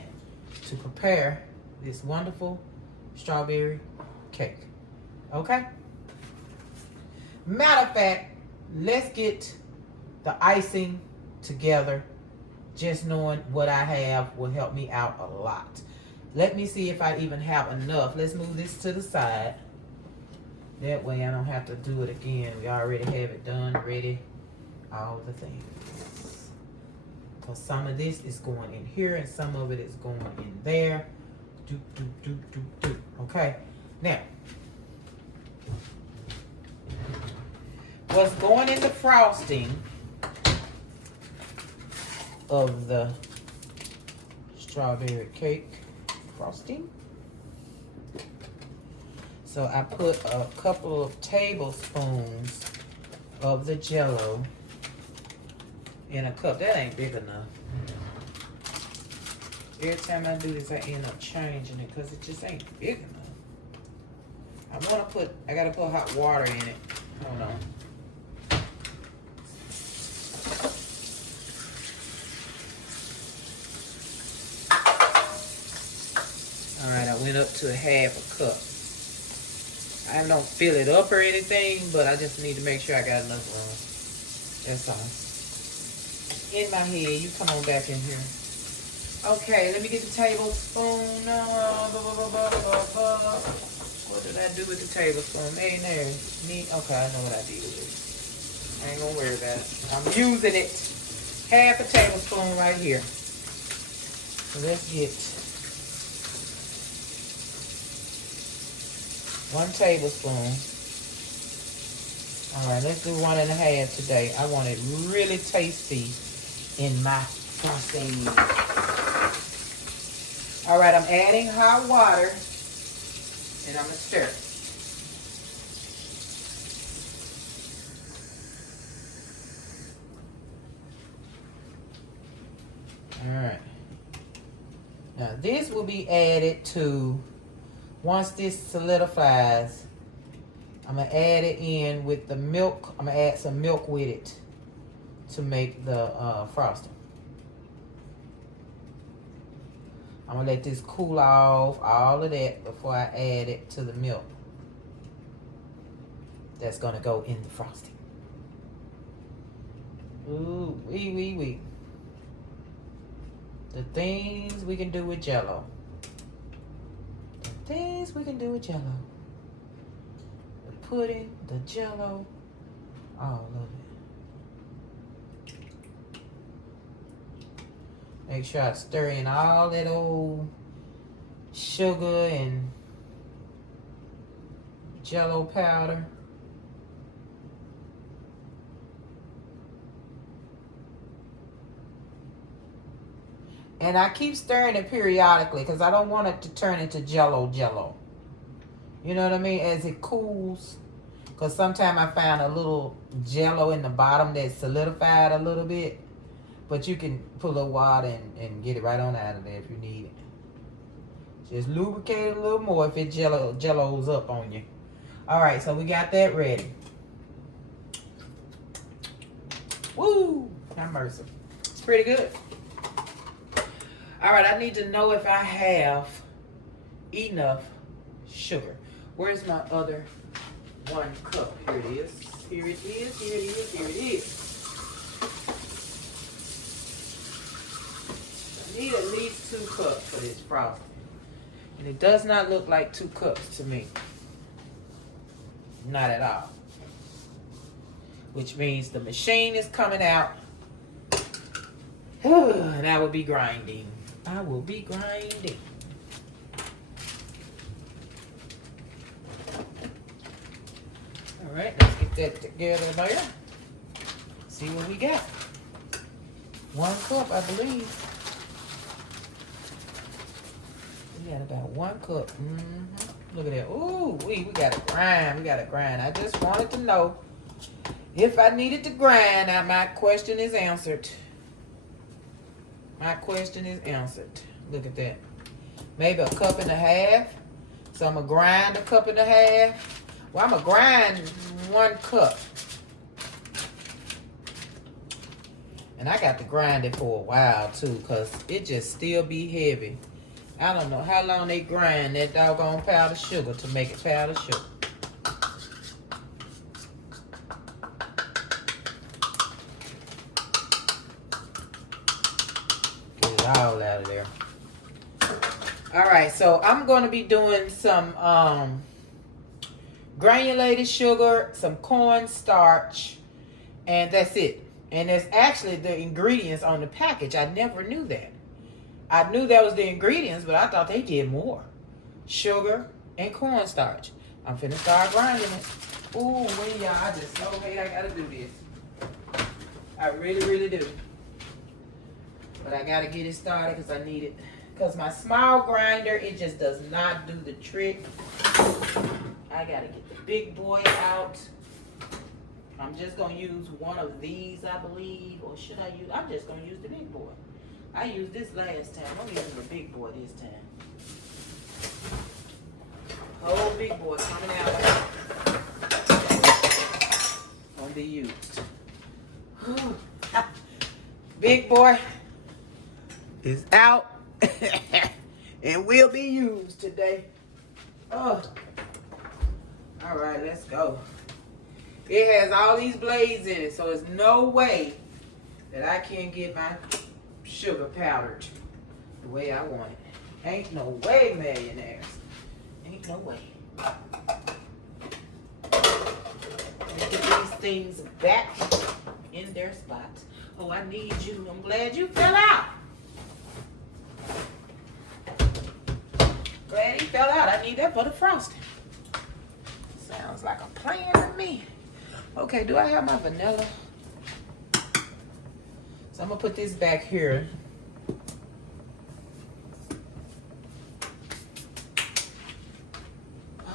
to prepare this wonderful strawberry cake. Okay? Matter of fact, let's get the icing together. Just knowing what I have will help me out a lot. Let me see if I even have enough. Let's move this to the side. That way I don't have to do it again. We already have it done, ready, all the things. Because some of this is going in here and some of it is going in there. Okay, now what's going in the frosting of the strawberry cake frosting? So I put a couple of tablespoons of the Jell-O in a cup. That ain't big enough. Every time I do this, I end up changing it because it just ain't big enough. I gotta put hot water in it. Hold on. All right, I went up to a half a cup. I don't fill it up or anything, but I just need to make sure I got enough room. That's all. In my head, you come on back in here. Okay, let me get the tablespoon. What did I do with the tablespoon? Ain't there? Neat. Okay, I know what I did with it. I ain't gonna worry about it. I'm using it. Half a tablespoon right here. So let's get 1 tablespoon. All right, let's do 1.5 today. I want it really tasty in my frosting. All right, I'm adding hot water, and I'm gonna stir. All right. Now this will be added to, once this solidifies, I'm gonna add it in with the milk. I'm gonna add some milk with it to make the frosting. I'm gonna let this cool off, all of that, before I add it to the milk that's gonna go in the frosting. Ooh, wee. The things we can do with Jell-O. The things we can do with Jell-O. The pudding, the Jell-O, all of it. Make sure I stir in all that old sugar and Jell-O powder. And I keep stirring it periodically because I don't want it to turn into Jell-O. You know what I mean? As it cools. Because sometimes I find a little Jell-O in the bottom that's solidified a little bit. But you can put a little water and get it right on out of there if you need it. Just lubricate it a little more if it Jell-O's up on you. All right, so we got that ready. Woo! Have mercy. It's pretty good. All right, I need to know if I have enough sugar. Where's my other 1 cup? Here it is. Here it is. Here it is. Here it is. I need at least 2 cups for this frosting. And it does not look like 2 cups to me. Not at all. Which means the machine is coming out. And I will be grinding. I will be grinding. All right, let's get that together there. See what we got. 1 cup, I believe. We got about 1 cup. Look at that. Ooh, we got to grind. We got to grind. I just wanted to know if I needed to grind. Now my question is answered. My question is answered. Look at that. Maybe 1.5 cups. So I'm going to grind 1.5 cups. Well, I'm going to grind 1 cup. And I got to grind it for a while, too, because it just still be heavy. I don't know how long they grind that doggone powdered sugar to make it powdered sugar. Get it all out of there. All right, so I'm going to be doing some granulated sugar, some cornstarch, and that's it. And that's actually the ingredients on the package. I never knew that. I knew that was the ingredients, but I thought they did more. Sugar and cornstarch. I'm finna start grinding it. Ooh, y'all, I just so hate I gotta do this. I really, really do. But I gotta get it started because I need it. Because my small grinder, it just does not do the trick. I gotta get the big boy out. I'm just gonna use one of these, I believe. Or should I use, I'm just gonna use the big boy. I used this last time. I'm using the big boy this time. Whole big boy coming out. Gonna be used. Big boy is out and will be used today. Oh. All right, let's go. It has all these blades in it, so there's no way that I can get my sugar powdered the way I want it. Ain't no way, millionaires. Ain't no way. Let me get these things back in their spots. Oh, I need you. I'm glad you fell out. Glad he fell out. I need that for the frosting. Sounds like a plan to me. Okay, do I have my vanilla? So I'm gonna put this back here.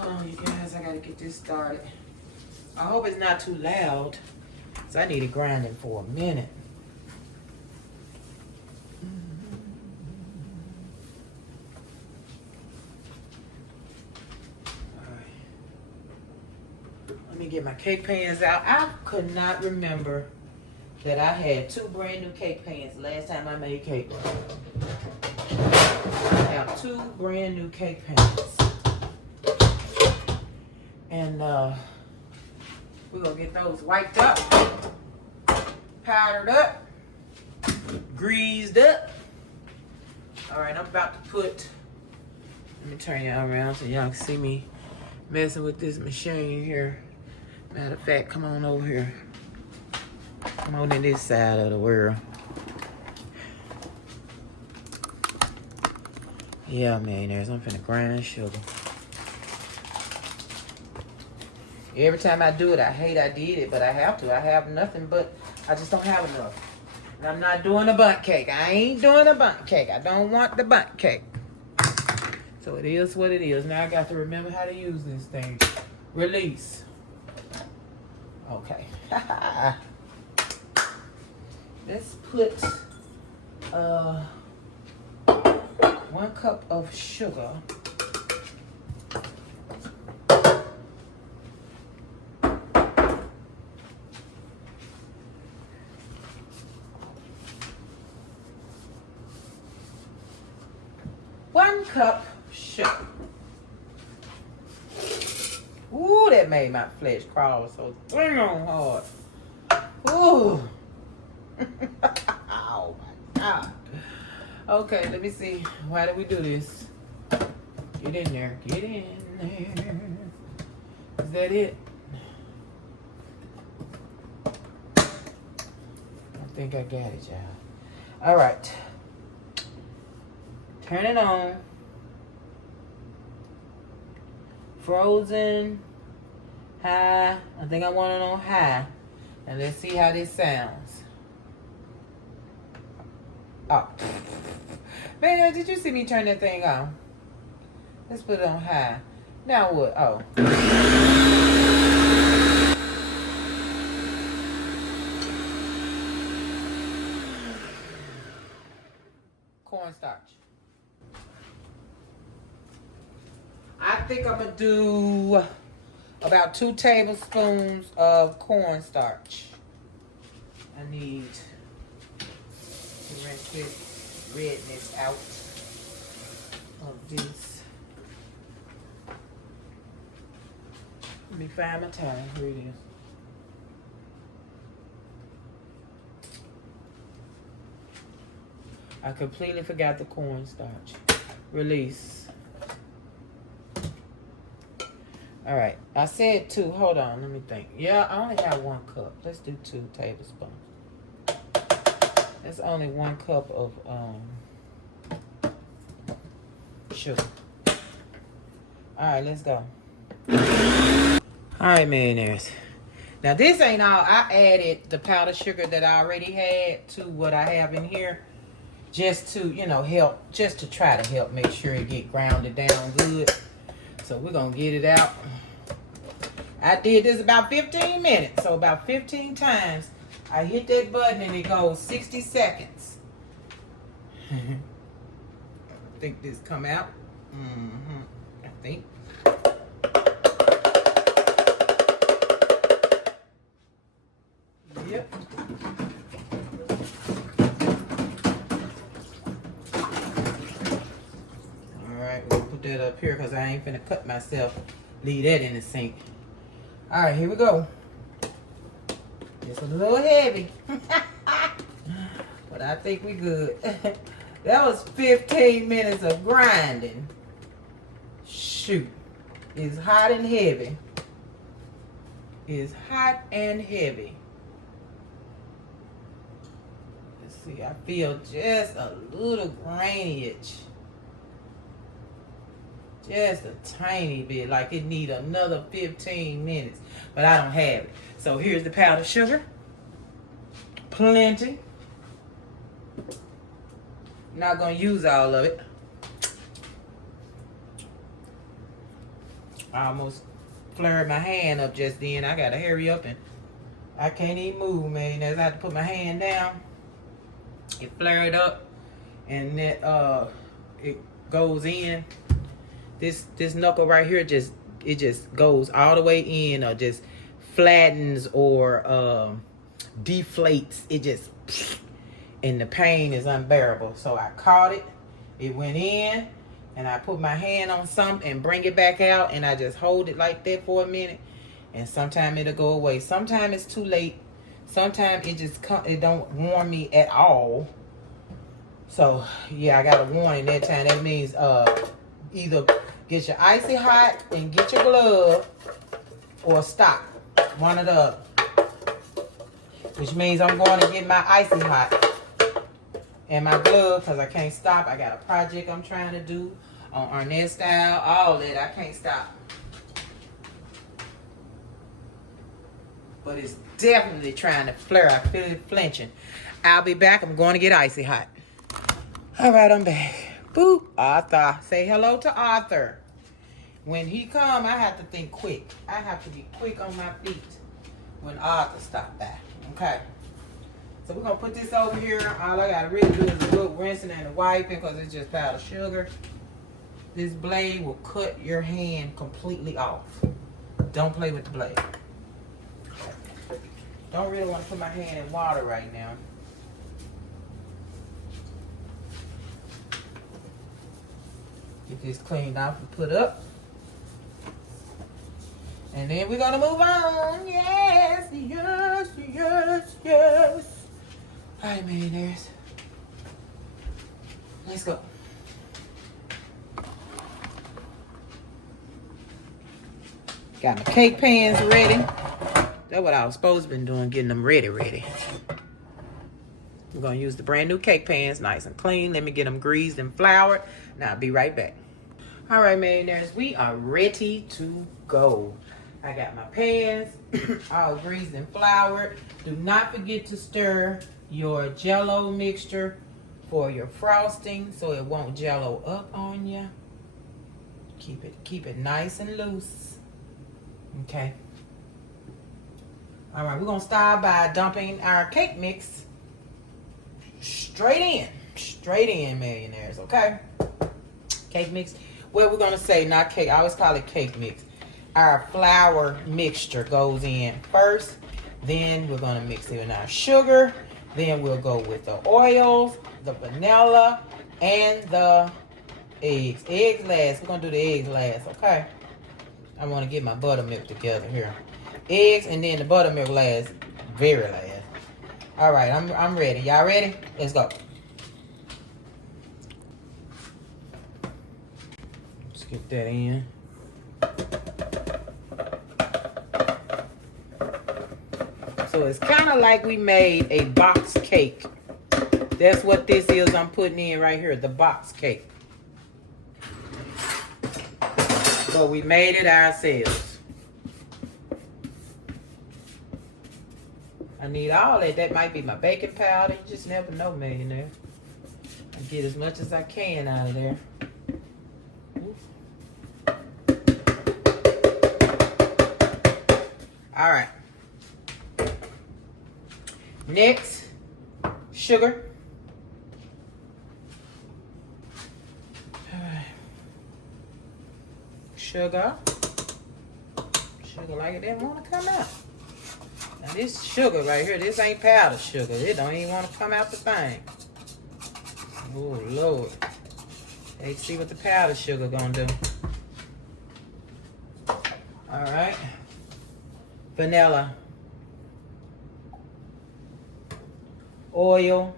Oh, you guys, I gotta get this started. I hope it's not too loud, because I need it grinding for a minute. Let me get my cake pans out. I could not remember that I had 2 brand new cake pans last time I made cake. I have 2 brand new cake pans. And we're gonna get those wiped up, powdered up, greased up. All right, I'm about to put, let me turn y'all around so y'all can see me messing with this machine here. Matter of fact, come on over here. Come on in this side of the world. Yeah, millionaires, I'm finna grind sugar. Every time I do it, I hate I did it, but I have to. I have nothing but, I just don't have enough. And I'm not doing a bundt cake. I ain't doing a bundt cake. I don't want the bundt cake. So it is what it is. Now I got to remember how to use this thing. Release. Okay. Let's put 1 cup of sugar. 1 cup sugar. Ooh, that made my flesh crawl so dang on hard. Ooh. Oh my God. Okay, let me see. Why did we do this? Get in there. Get in there. Is that it? I think I got it, y'all. All right. Turn it on. Frozen. High. I think I want it on high. And let's see how this sounds. Oh. Man, did you see me turn that thing on? Let's put it on high. Now what? Oh. Cornstarch. I think I'm going to do about 2 tablespoons of cornstarch. I need to rinse this redness out of this. Let me find my towel. Here it is. I completely forgot the cornstarch. Release. All right. I said 2. Hold on. Let me think. Yeah, I only have 1 cup. Let's do 2 tablespoons. That's only 1 cup of sugar. All right, let's go. All right, millionaires. Now, this ain't all. I added the powdered sugar that I already had to what I have in here. Just to, you know, help. Just to try to help make sure it get grounded down good. So, we're going to get it out. I did this about 15 minutes. So, about 15 times. I hit that button and it goes 60 seconds. I think this come out. I think. Yep. Alright, we'll put that up here because I ain't finna cut myself. Leave that in the sink. Alright, here we go. It's a little heavy. But I think we good. That was 15 minutes of grinding. Shoot. It's hot and heavy. It's hot and heavy. Let's see. I feel just a little grainy-ish. Just a tiny bit. Like it need another 15 minutes. But I don't have it. So here's the powdered sugar. Plenty. Not going to use all of it. I almost flared my hand up just then. I got to hurry up and I can't even move, man. As I had to put my hand down. It flared up. And that it goes in. This knuckle right here just goes all the way in or just flattens or deflates. It just, and the pain is unbearable. So I caught it. It went in, and I put my hand on something and bring it back out, and I just hold it like that for a minute, and sometimes it'll go away. Sometimes it's too late. Sometimes it don't warm me at all. So yeah, I got a warning that time. That means either get your icy hot and get your glove, or stop. One or the other. Which means I'm going to get my icy hot and my glove because I can't stop. I got a project I'm trying to do on Arnett style. All that. I can't stop. But it's definitely trying to flare. I feel it flinching. I'll be back. I'm going to get icy hot. All right, I'm back. Boop. Arthur. Say hello to Arthur. When he come, I have to think quick. I have to be quick on my feet when Arthur stop by. Okay. So we're going to put this over here. All I got to really do is a good rinsing and a wiping because it's just powdered sugar. This blade will cut your hand completely off. Don't play with the blade. Don't really want to put my hand in water right now. Get this cleaned off and put up. And then we're gonna move on. Yes, yes, yes, yes. All right, millionaires. Let's go. Got my cake pans ready. That's what I was supposed to been doing, getting them ready. We're gonna use the brand new cake pans, nice and clean. Let me get them greased and floured. Now I'll be right back. All right, millionaires, we are ready to go. I got my pans all greased and floured. Do not forget to stir your Jell-O mixture for your frosting so it won't Jell-O up on you. Keep it nice and loose. Okay. All right, we're gonna start by dumping our cake mix straight in, millionaires. Okay. Cake mix. Well, we're gonna say not cake. I always call it cake mix. Our flour mixture goes in first. Then we're gonna mix it in our sugar. Then we'll go with the oils, the vanilla, and the eggs. Eggs last. We're gonna do the eggs last. Okay. I want to get my buttermilk together here. Eggs and then the buttermilk last, very last. All right, I'm ready. Y'all ready? Let's go. Let's get that in. So it's kind of like we made a box cake. That's what this is I'm putting in right here, the box cake. But we made it ourselves. I need all that. That might be my baking powder. You just never know, millionaire. I get as much as I can out of there. All right. Next, sugar. Sugar like it didn't want to come out. Now this sugar right here, this ain't powdered sugar. It don't even want to come out the thing. Oh Lord. Let's see what the powdered sugar gonna do. All right. Vanilla. Oil.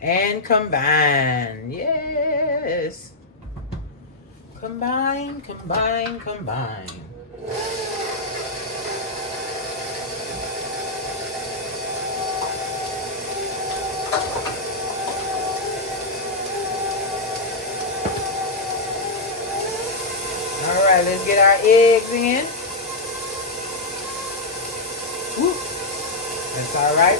And combine. Yes. Combine. All right, let's get our eggs in. Woo. That's all right.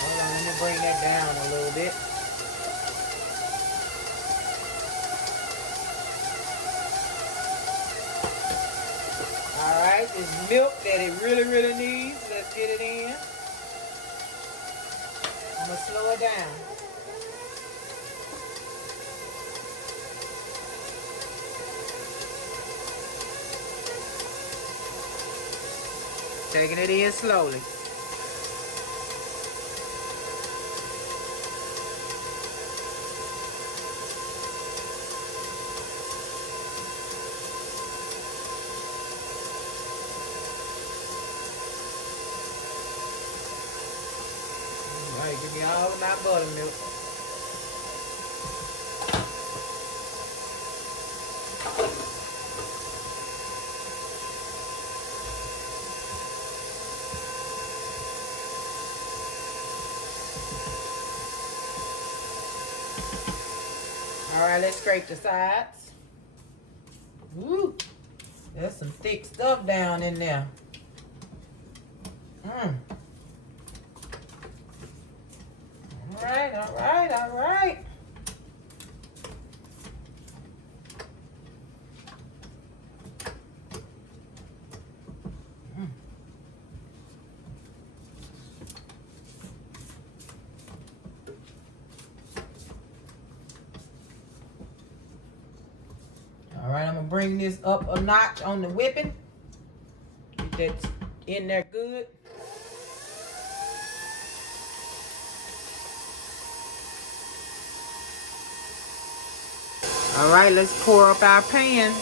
Hold on, let me bring that down a little bit. All right, this milk that it really needs. Let's get it in. I'm gonna slow it down. Taking it in slowly. All right, give me all of my buttermilk. All right, let's scrape the sides. Woo! There's some thick stuff down in there. All right. All right, I'm gonna bring this up a notch on the whipping. that's in there good. All right, let's pour up our pan.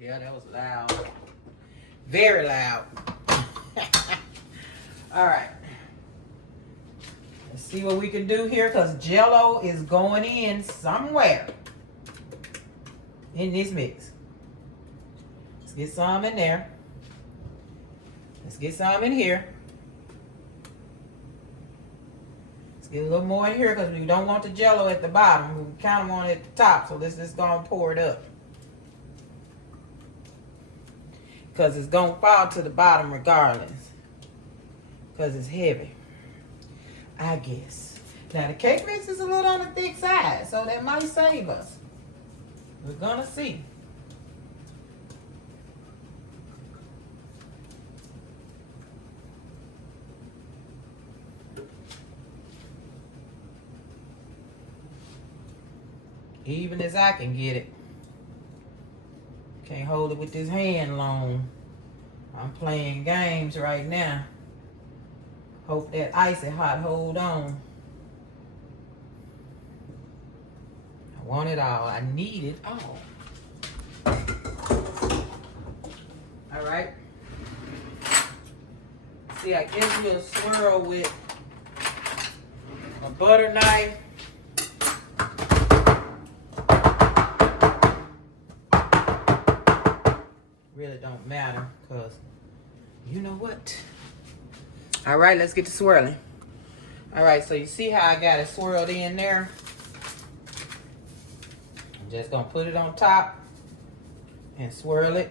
Yeah, that was loud. Very loud. All right. Let's see what we can do here, because Jell-O is going in somewhere in this mix. Let's get some in there. Let's get some in here. Let's get a little more in here, because we don't want the Jell-O at the bottom. We kind of want it at the top, so let's just go and pour it up. Because it's going to fall to the bottom regardless. Because it's heavy, I guess. Now, the cake mix is a little on the thick side, so that might save us. We're going to see. Even as I can get it. Can't hold it with this hand long. I'm playing games right now. Hope that icy hot hold on. I want it all. I need it all. All right. See, I guess we'll swirl with a butter knife. Really don't matter, because you know what? All right, let's get to swirling. All right, so you see how I got it swirled in there? I'm just gonna put it on top and swirl it,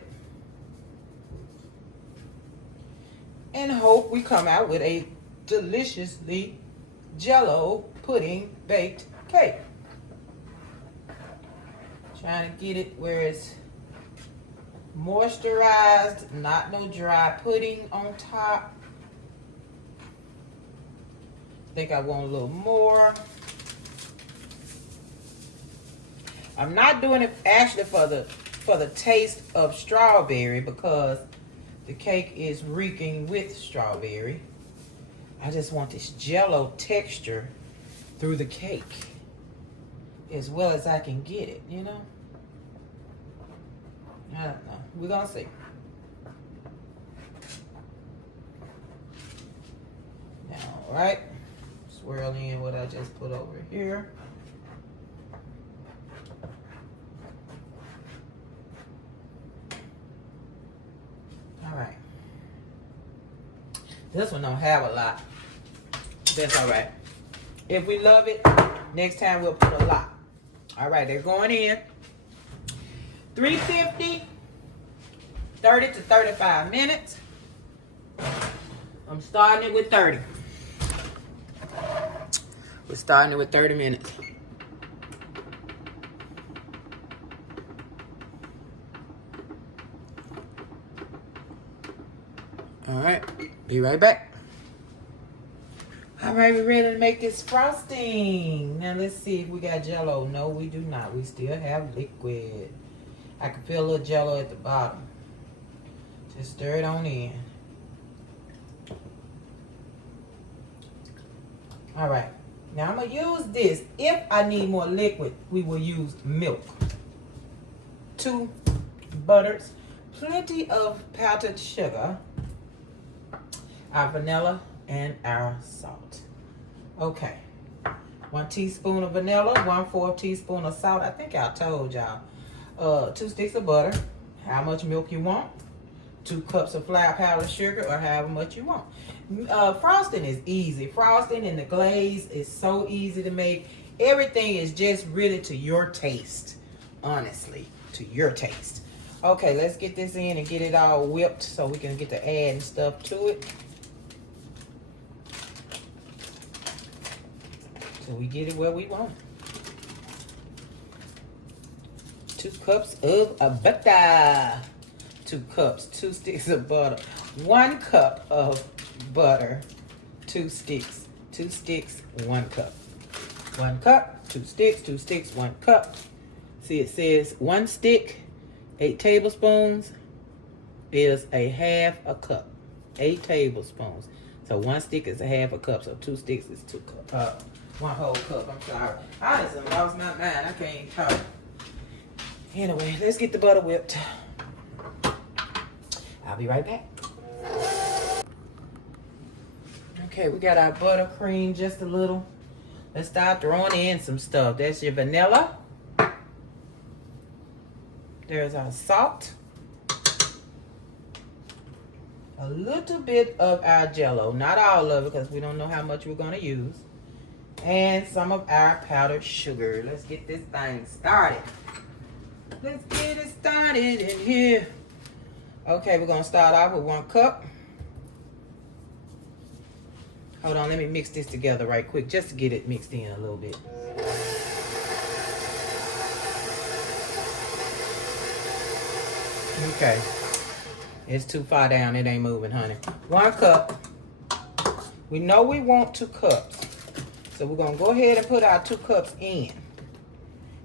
and hope we come out with a deliciously Jell-O pudding baked cake. Trying to get it where it's moisturized, not no dry pudding on top. I think I want a little more. I'm not doing it actually for the taste of strawberry, because the cake is reeking with strawberry. I just want this Jell-O texture through the cake as well as I can get it, you know? I don't know. We're gonna see. All right. Swirl in what I just put over here. All right. This one don't have a lot. That's all right. If we love it, next time we'll put a lot. All right, they're going in. 350, 30 to 35 minutes. I'm starting it with 30. We're starting it with 30 minutes. All right, be right back. All right, we're ready to make this frosting. Now let's see if we got Jell-O. No, we do not. We still have liquid. I can feel a little Jell-O at the bottom. Just stir it on in. All right. Now I'm going to use this. If I need more liquid, we will use milk. 2 butters. Plenty of powdered sugar. Our vanilla and our salt. Okay. 1 teaspoon of vanilla. 1/4 teaspoon of salt. I think I told y'all. 2 sticks of butter. How much milk you want. 2 cups of flour powdered sugar, or however much you want. Frosting is easy. Frosting and the glaze is so easy to make. Everything is just really to your taste. Honestly, to your taste. Okay, let's get this in and get it all whipped so we can get to adding stuff to it. So we get it where we want. 2 cups of butter. 2 cups, 2 sticks of butter. 1 cup of butter, 2 sticks 2 sticks, 1 cup. 1 cup, 2 sticks, 2 sticks, 1 cup. See, it says 1 stick, 8 tablespoons is a half a cup. 8 tablespoons. So 1 stick is a half a cup. So 2 sticks is 2 cups. 1 whole cup. I'm sorry. I just lost my mind. I can't talk. Anyway, let's get the butter whipped. I'll be right back. Okay, we got our butter cream just a little. Let's start throwing in some stuff. That's your vanilla. There's our salt. A little bit of our Jell-O. Not all of it because we don't know how much we're going to use. And some of our powdered sugar. Let's get this thing started. Let's get it started in here. Okay, we're going to start off with 1 cup. Hold on, let me mix this together right quick just to get it mixed in a little bit. Okay. It's too far down. It ain't moving, honey. 1 cup. We know we want 2 cups. So we're going to go ahead and put our 2 cups in.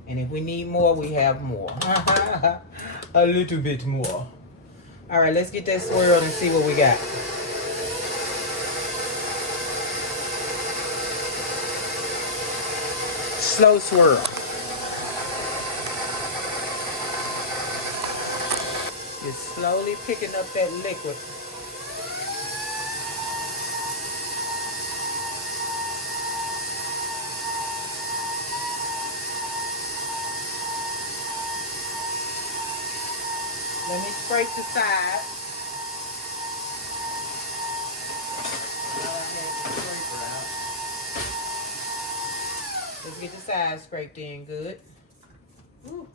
And if we need more, we have more. A little bit more. All right, let's get that swirled and see what we got. Slow swirl. Just slowly picking up that liquid. Let me scrape the side. Let's get the sides scraped in good. Woo.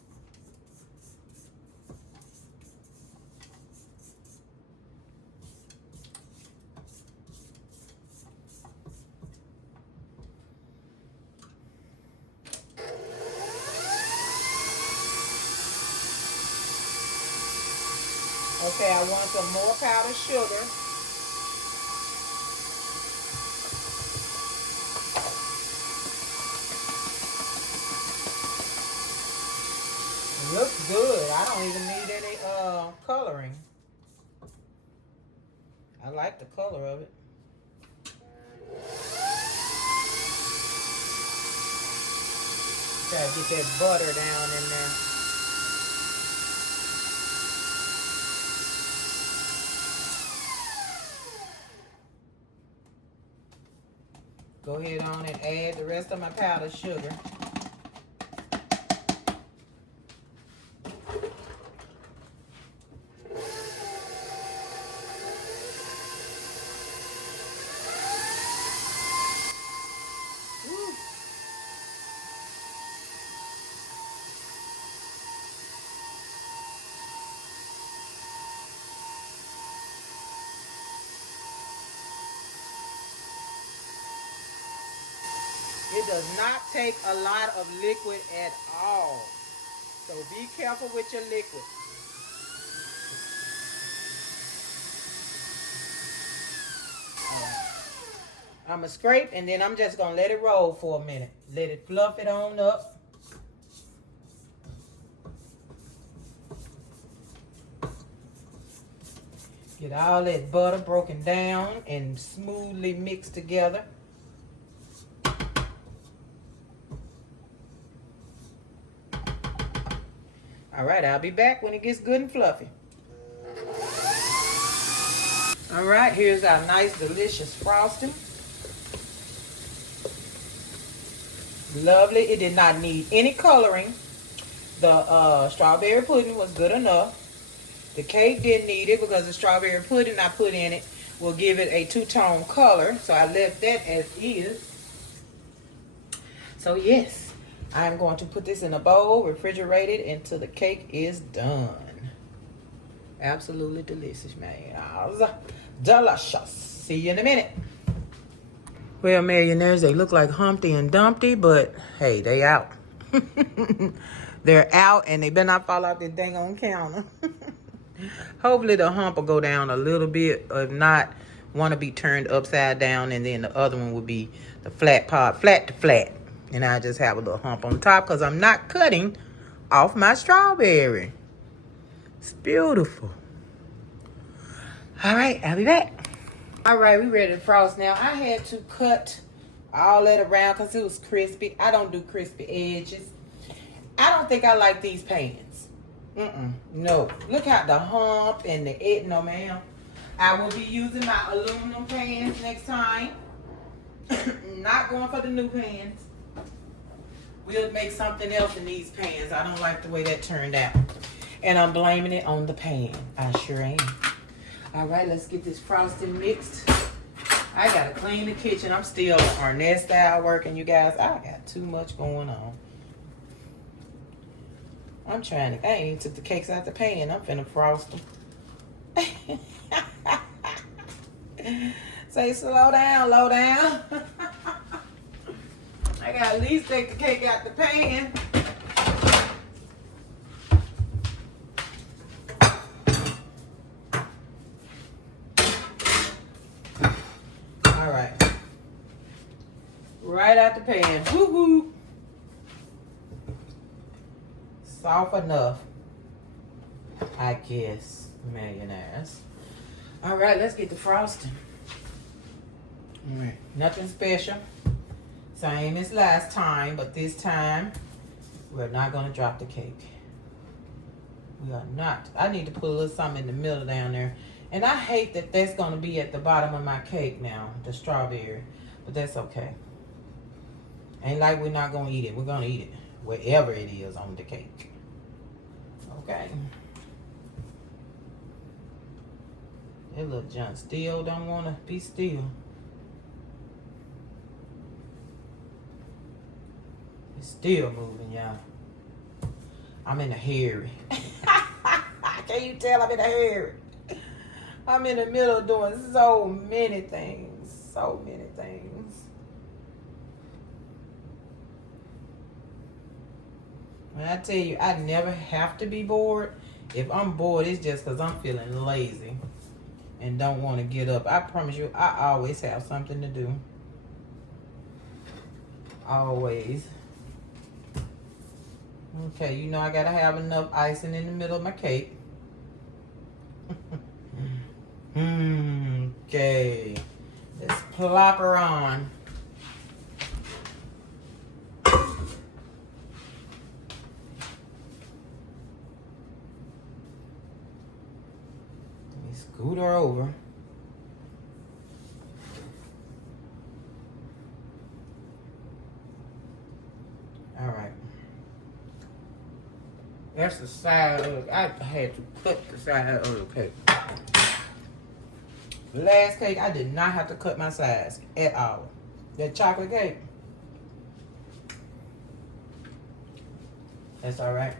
Okay, I want some more powdered sugar. It looks good. I don't even need any coloring. I like the color of it. Try to get that butter down in there. Go ahead on and add the rest of my powdered sugar. It does not take a lot of liquid at all. So be careful with your liquid. All right. I'm going to scrape and then I'm just going to let it roll for a minute. Let it fluff it on up. Get all that butter broken down and smoothly mixed together. All right, I'll be back when it gets good and fluffy. All right, here's our nice, delicious frosting. Lovely. It did not need any coloring. The strawberry pudding was good enough. The cake didn't need it because the strawberry pudding I put in it will give it a two-tone color. So I left that as is. So yes. I'm going to put this in a bowl, refrigerate it until the cake is done. Absolutely delicious, man. Delicious. See you in a minute. Well, millionaires, they look like Humpty and Dumpty, but hey, they out. They're out and they better not fall off this dang on counter. Hopefully the hump will go down a little bit. If not, One will be turned upside down, and then the other one will be the flat part, flat to flat. And I just have a little hump on top because I'm not cutting off my strawberry. It's beautiful. All right, I'll be back. All right, we ready to frost now. I had to cut all that around because it was crispy. I don't do crispy edges. I don't think I like these pans. No. Look at the hump and the edge. No, ma'am. I will be using my aluminum pans next time. Not going for the new pans. We'll make something else in these pans. I don't like the way that turned out. And I'm blaming it on the pan. I sure am. All right, let's get this frosting mixed. I gotta clean the kitchen. I'm still Arnett style working, you guys. I got too much going on. I'm trying to, I ain't even took the cakes out the pan. I'm finna frost them. Say slow down, low down. I gotta at least take the cake out the pan. All right. Right out the pan. Woo-hoo. Soft enough, I guess, millionaires. All right, let's get the frosting. All right, nothing special. Same as last time, but this time, we're not gonna drop the cake. We are not. I need to put a little something in the middle down there. And I hate that that's gonna be at the bottom of my cake now, the strawberry, but that's okay. Ain't like we're not gonna eat it. We're gonna eat it wherever it is on the cake. Okay. That little junk still don't wanna be still. It's still moving, y'all. I'm in a hurry. Can you tell I'm in a hurry? I'm in the middle of doing so many things. So many things. When I tell you, I never have to be bored. If I'm bored, it's just because I'm feeling lazy and don't want to get up. I promise you, I always have something to do. Always. Okay, you know I gotta have enough icing in the middle of my cake. Okay, let's plop her on. Let me scoot her over. All right. That's the side of the, I had to cut the side of the cake. The last cake, I did not have to cut my sides at all. That chocolate cake. That's all right.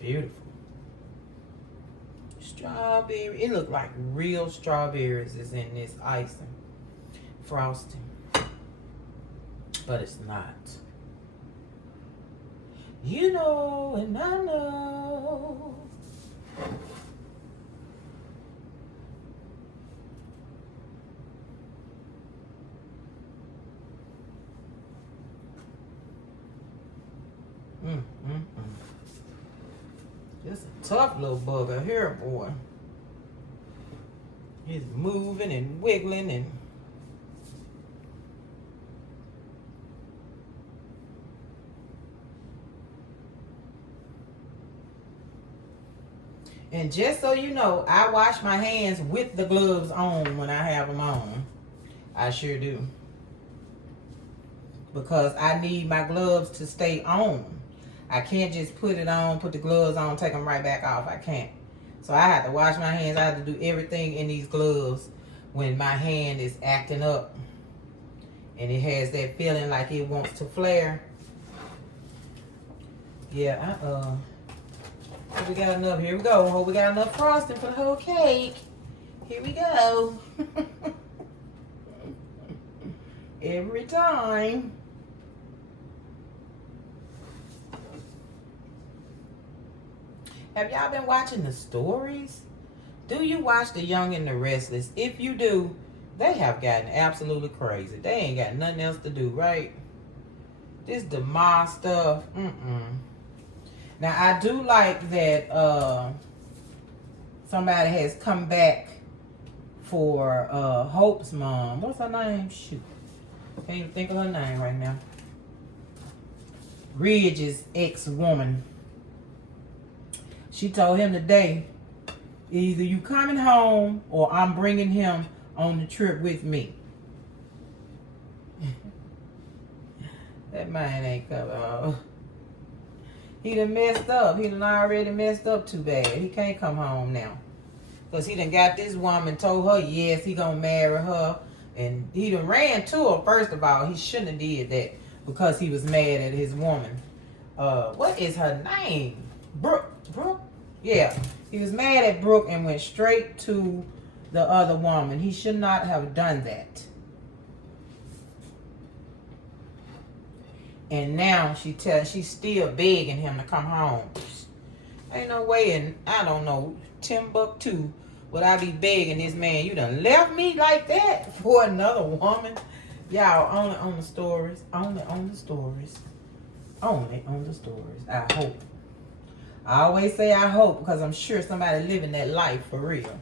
Beautiful. Strawberry. It looked like real strawberries is in this icing frosting, but it's not. You know, and I know. It's a tough little bugger here, boy. He's moving and wiggling and just so you know, I wash my hands with the gloves on when I have them on. I sure do. Because I need my gloves to stay on. I can't just put it on, put the gloves on, take them right back off. I can't. So I have to wash my hands. I have to do everything in these gloves when my hand is acting up. And it has that feeling like it wants to flare. Yeah, we got enough. Here we go. Hope we got enough frosting for the whole cake. Here we go. every time. Have y'all been watching the stories? Do you watch The Young and the Restless? If you do, they have gotten absolutely crazy. They ain't got nothing else to do, right? This DeMar stuff. Now, I do like that somebody has come back for Hope's mom. What's her name? Shoot. Can't even think of her name right now. Ridge's ex-woman. She told him today, either you coming home or I'm bringing him on the trip with me. That man ain't coming home. He done messed up. He done already messed up too bad. He can't come home now. Because he done got this woman, told her yes, he gonna marry her. And he done ran to her, first of all. He shouldn't have did that because he was mad at his woman. What is her name? Brooke? Yeah. He was mad at Brooke and went straight to the other woman. He should not have done that. And now she's still begging him to come home. Ain't no way in, I don't know, Timbuktu would I be begging this man, you done left me like that for another woman? Y'all, only on the stories. Only on the stories. Only on the stories. I hope. I always say I hope because I'm sure somebody living that life for real.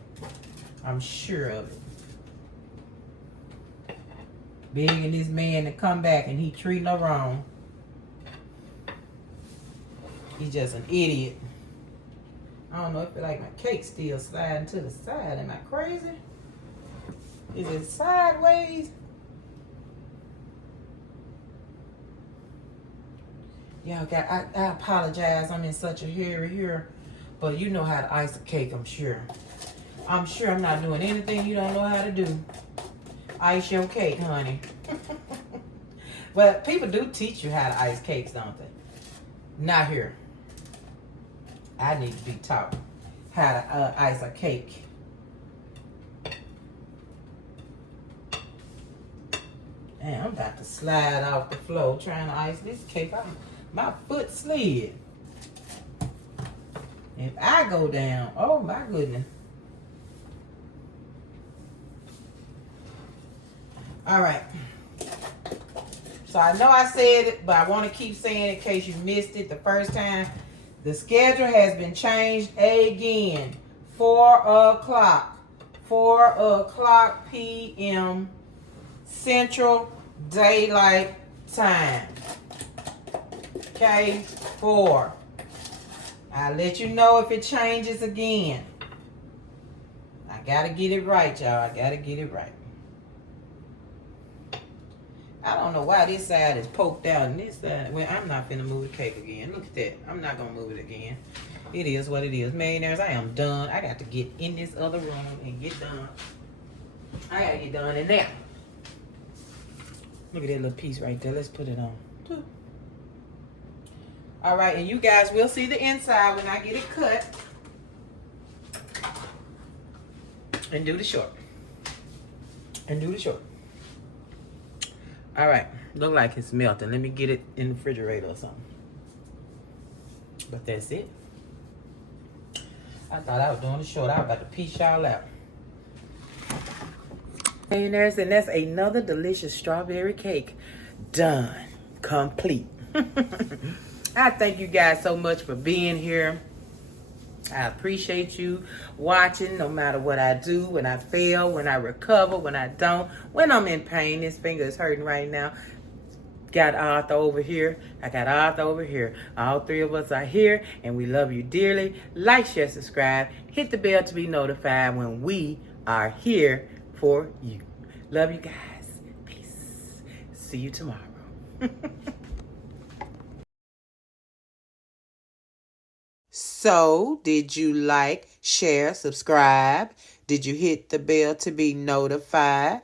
I'm sure of it. Begging this man to come back and he treating her wrong. He's just an idiot. I don't know if it's like my cake still sliding to the side. Am I crazy? Is it sideways? Y'all got, I apologize. I'm in such a hurry here. But you know how to ice a cake, I'm sure. I'm sure I'm not doing anything you don't know how to do. Ice your cake, honey. But people do teach you how to ice cakes, don't they? Not here. I need to be taught how to ice a cake. Man, I'm about to slide off the floor trying to ice this cake. My foot slid. If I go down, oh my goodness. All right. So I know I said it, but I want to keep saying it in case you missed it the first time. The schedule has been changed again. 4 o'clock. 4 o'clock p.m. Central Daylight Time. Okay? 4. I'll let you know if it changes again. I gotta get it right, y'all. I gotta get it right. I don't know why this side is poked out and this side. Well, I'm not finna move the cake again. Look at that. I'm not gonna move it again. It is what it is. Millionaires, I am done. I got to get in this other room and get done. I gotta get done in there. Look at that little piece right there. Let's put it on. All right, and you guys will see the inside when I get it cut. And do the short. And do the short. All right, look like it's melting. Let me get it in the refrigerator or something. But that's it. I thought I was doing the short. I was about to piece y'all out. And that's another delicious strawberry cake. Done. Complete. I thank you guys so much for being here. I appreciate you watching no matter what I do, when I fail, when I recover, when I don't, when I'm in pain. This finger is hurting right now. Got Arthur over here. I got Arthur over here. All three of us are here, and we love you dearly. Like, share, subscribe. Hit the bell to be notified when we are here for you. Love you guys. Peace. See you tomorrow. So, did you like, share, subscribe? Did you hit the bell to be notified?